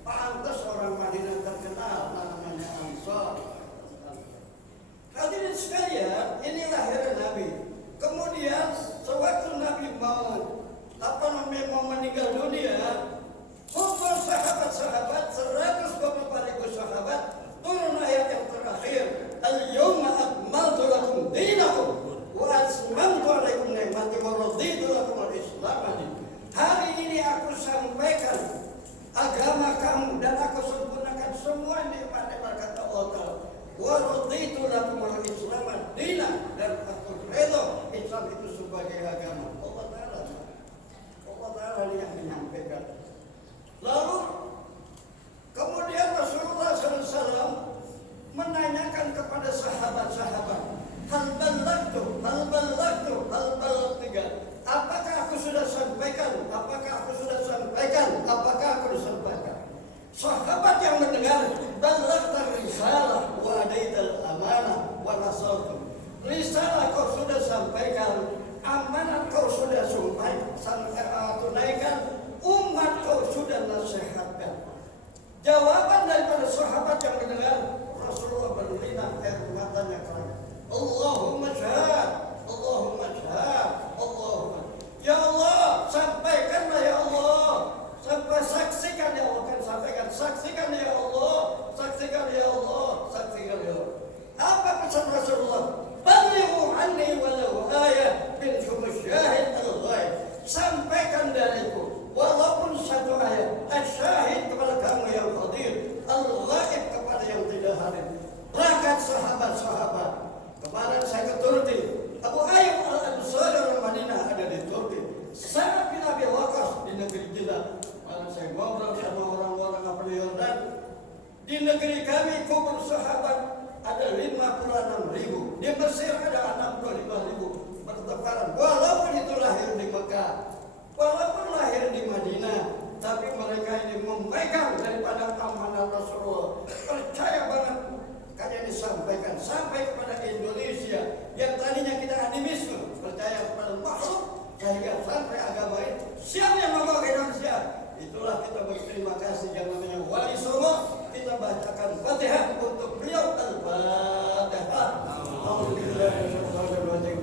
pantas orang Madinah terkenal namanya Ansar. Hadirin sekalian, ini lahir Nabi. Kemudian sewaktu Nabi mau meninggal dunia, kumpul sahabat-sahabat 124.000 sahabat, turun ayat yang terakhir, al-yawma akmaltu lakum dinakum wa atmamtu alaikum ni'mati wa raditu lakum al-islam. Hari ini aku sampaikan agama kamu dan aku sempurnakan semua nikmat-nikmat kata Allah. Wa raditu lakum al-islam dinan, dan aku redha Islam itu sebagai agama. Allah Ta'ala yang menyampaikan. Lalu kemudian Rasulullah SAW menanyakan kepada sahabat-sahabat, hal balagtu, apakah aku sudah sampaikan? Sahabat yang mendengar, balagta risalah wa adaital amanah wa nasartu. Risalah kau sudah sampaikan, amanat kau sudah tunaikan, umat kau sudah nasihatkan. Jawaban daripada sahabat yang mendengar, Rasulullah berlinang air matanya kerana, Allahumma syahad, Allahumma syahad, Allahumma. Ya Allah, sampaikanlah ya Allah, sampai saksikan ya Allah, kan sampaikan, saksikan ya Allah, saksikan ya Allah, saksikan ya Allah. Apa pesan Rasulullah? Balighu anni walau ayat bin syahid al-ghaib. Sampaikan dariku walaupun satu ayat, asyahid kepada kamu yang hadir, al-ghaib kepada yang tidak hadir. Rakat sahabat-sahabat. Kemarin saya ke Turki, Abu Ayyub al-Ansari orang Madinah ada di Turki. Sa'ad bin Abi Waqqas di negeri kita. Malah saya ngobrol sama orang-orang apa di Yordan. Di negeri kami kubur sahabat ada 56.000. Di Mesir ada 65.000 bertebaran. Walaupun itu lahir di Mekah, walaupun lahir di Madinah, tapi mereka ini memegang daripada amanah Rasulullah. Percaya banget kalian disampaikan sampai kepada Indonesia yang tadinya kita animisme, percaya kepada makhluk, sehingga sampai agama ini siapa yang membawa ke Indonesia. Itulah kita berterima kasih yang namanya Wali Songo. Kita bacakan Fatihah untuk beliau. Al-Fatihah.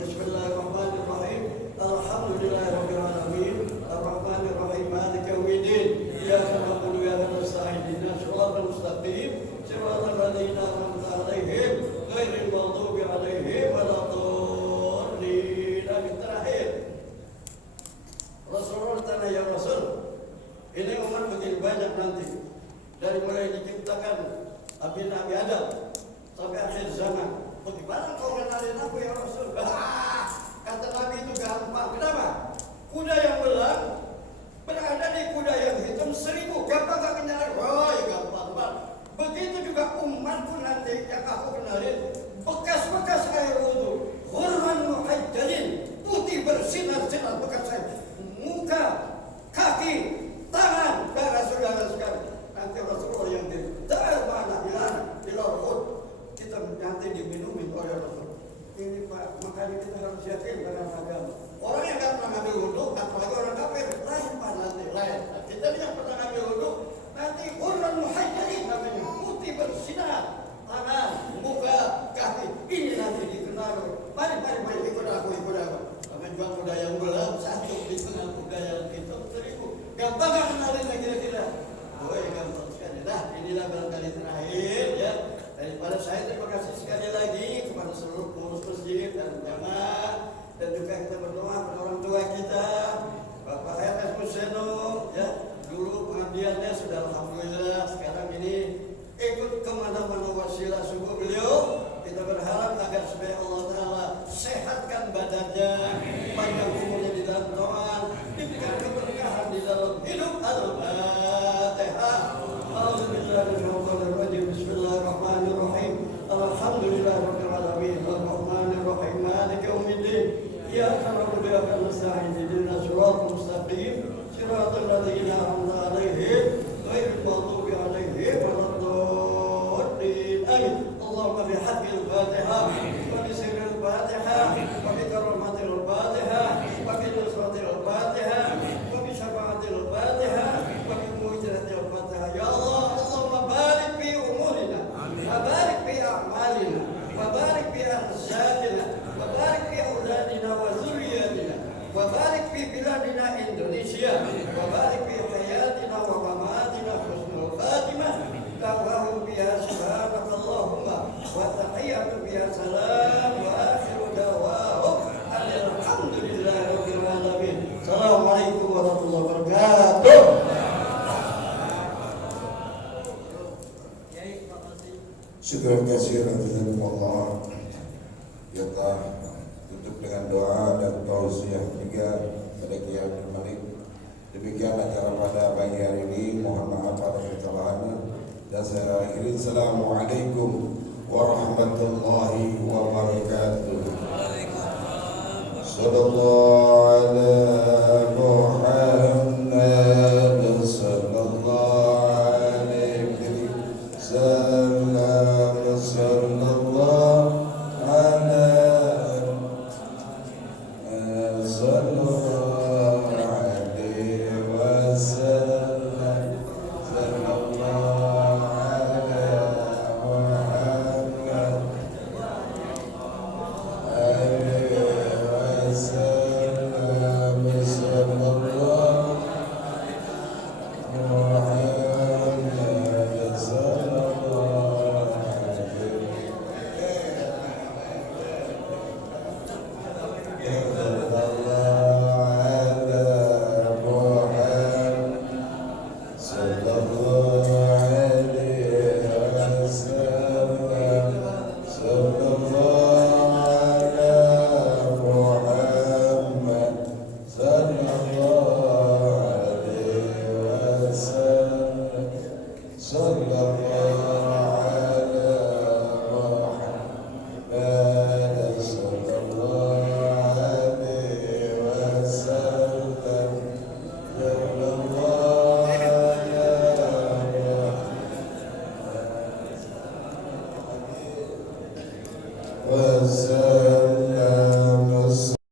Bismillahirrahmanirrahim. Alhamdulillahirabbil alamin. Arrahmanirrahim. Maliki yaumiddin. Iyyaka na'budu wa iyyaka nasta'in. Ihdinas siratal mustaqim. Siratal ladzina an'amta 'alaihim ghairil maghdubi 'alaihim waladdallin. Terakhir, Rasulullah tanya, ya Rasul, ini umat begini banyak nanti, dari mulai diciptakan Nabi Adam sampai akhir zaman. Bagaimana kau kenalin aku ya Rasul? Kata Nabi itu gampang. Kenapa? Kuda yang belang berada di kuda yang hitam 1000. Gampang gak kenalin? Oh ya gampang banget. Begitu juga umatku nanti yang aku kenalin, bekas-bekas air wudhu, hurman muhajjalin, putih bersinar-sinar bekas air, muka, kaki, tangan, saudara sekalian. Nanti Rasulullah yang ditaruh mana di laut, kita nanti diminumi oleh Rasul. Ini Pak, makanya kita harus yakin dengan agama. Orang yang tak pernah ambil wudhu, apalagi orang kafir, lain Pak nanti, lain. Kita yang pernah ambil wudhu, nanti hurman muhajjalin namanya, putih bersinar, tangan, muka, kaki. Ini nanti dikenal. Mari ikut aku. Kami jual kuda yang belang satu di tengah kuda yang hitam 1000. Gampang gak kenalin kira-kira? Oh ya gampang sekali. Nah inilah barangkali terakhir ya. Daripada saya terima kasih sekali lagi kepada seluruh pengurus masjid dan jamaah, dan juga kita berdoa kepada orang tua kita, Bapak Hayat Museno ya. Dulu pengabdiannya sudah alhamdulillah, sekarang ini ikut kemana-mana wasilah subuh beliau. Kita berharap agar supaya Allah Ta'ala sehatkan badannya, panjang umurnya di dalam taat, diberikan keberkahan di dalam hidup. Al-Fatihah. Bismillahirrahmanirrahim. Alhamdulillahirabbil alamin. Arrahmanirrahim. Maliki yaumiddin. Iyyaka na'budu wa iyyaka nasta'in. Ihdinas siratal mustaqim. Siratal ladzina an'amta 'alaihim ghairil maghdubi 'alaihim waladdallin. Amin. Allahumma bihaqqil Fatihah wa bi sirril Fatihah أنسابنا وبارك في أولادنا وذرياتنا وبارك في بلادنا إندونيسيا وبارك في حياتنا ومماتنا حسن الخاتمة دعواهم بها سبحانك اللهم وتحية بها سلام وآخر دعواهم أن الحمد لله رب العالمين. السلام عليكم ورحمة الله وبركاته. Syukur kasih Allah. Ya Allah, tutup dengan doa dan tausiah juga pada Kiai Abdul Malik. Demikian acara pada pagi hari ini. Mohon maaf atas kesalahannya dan saya akhiri. Assalamualaikum warahmatullahi wabarakatuh. Sallallahu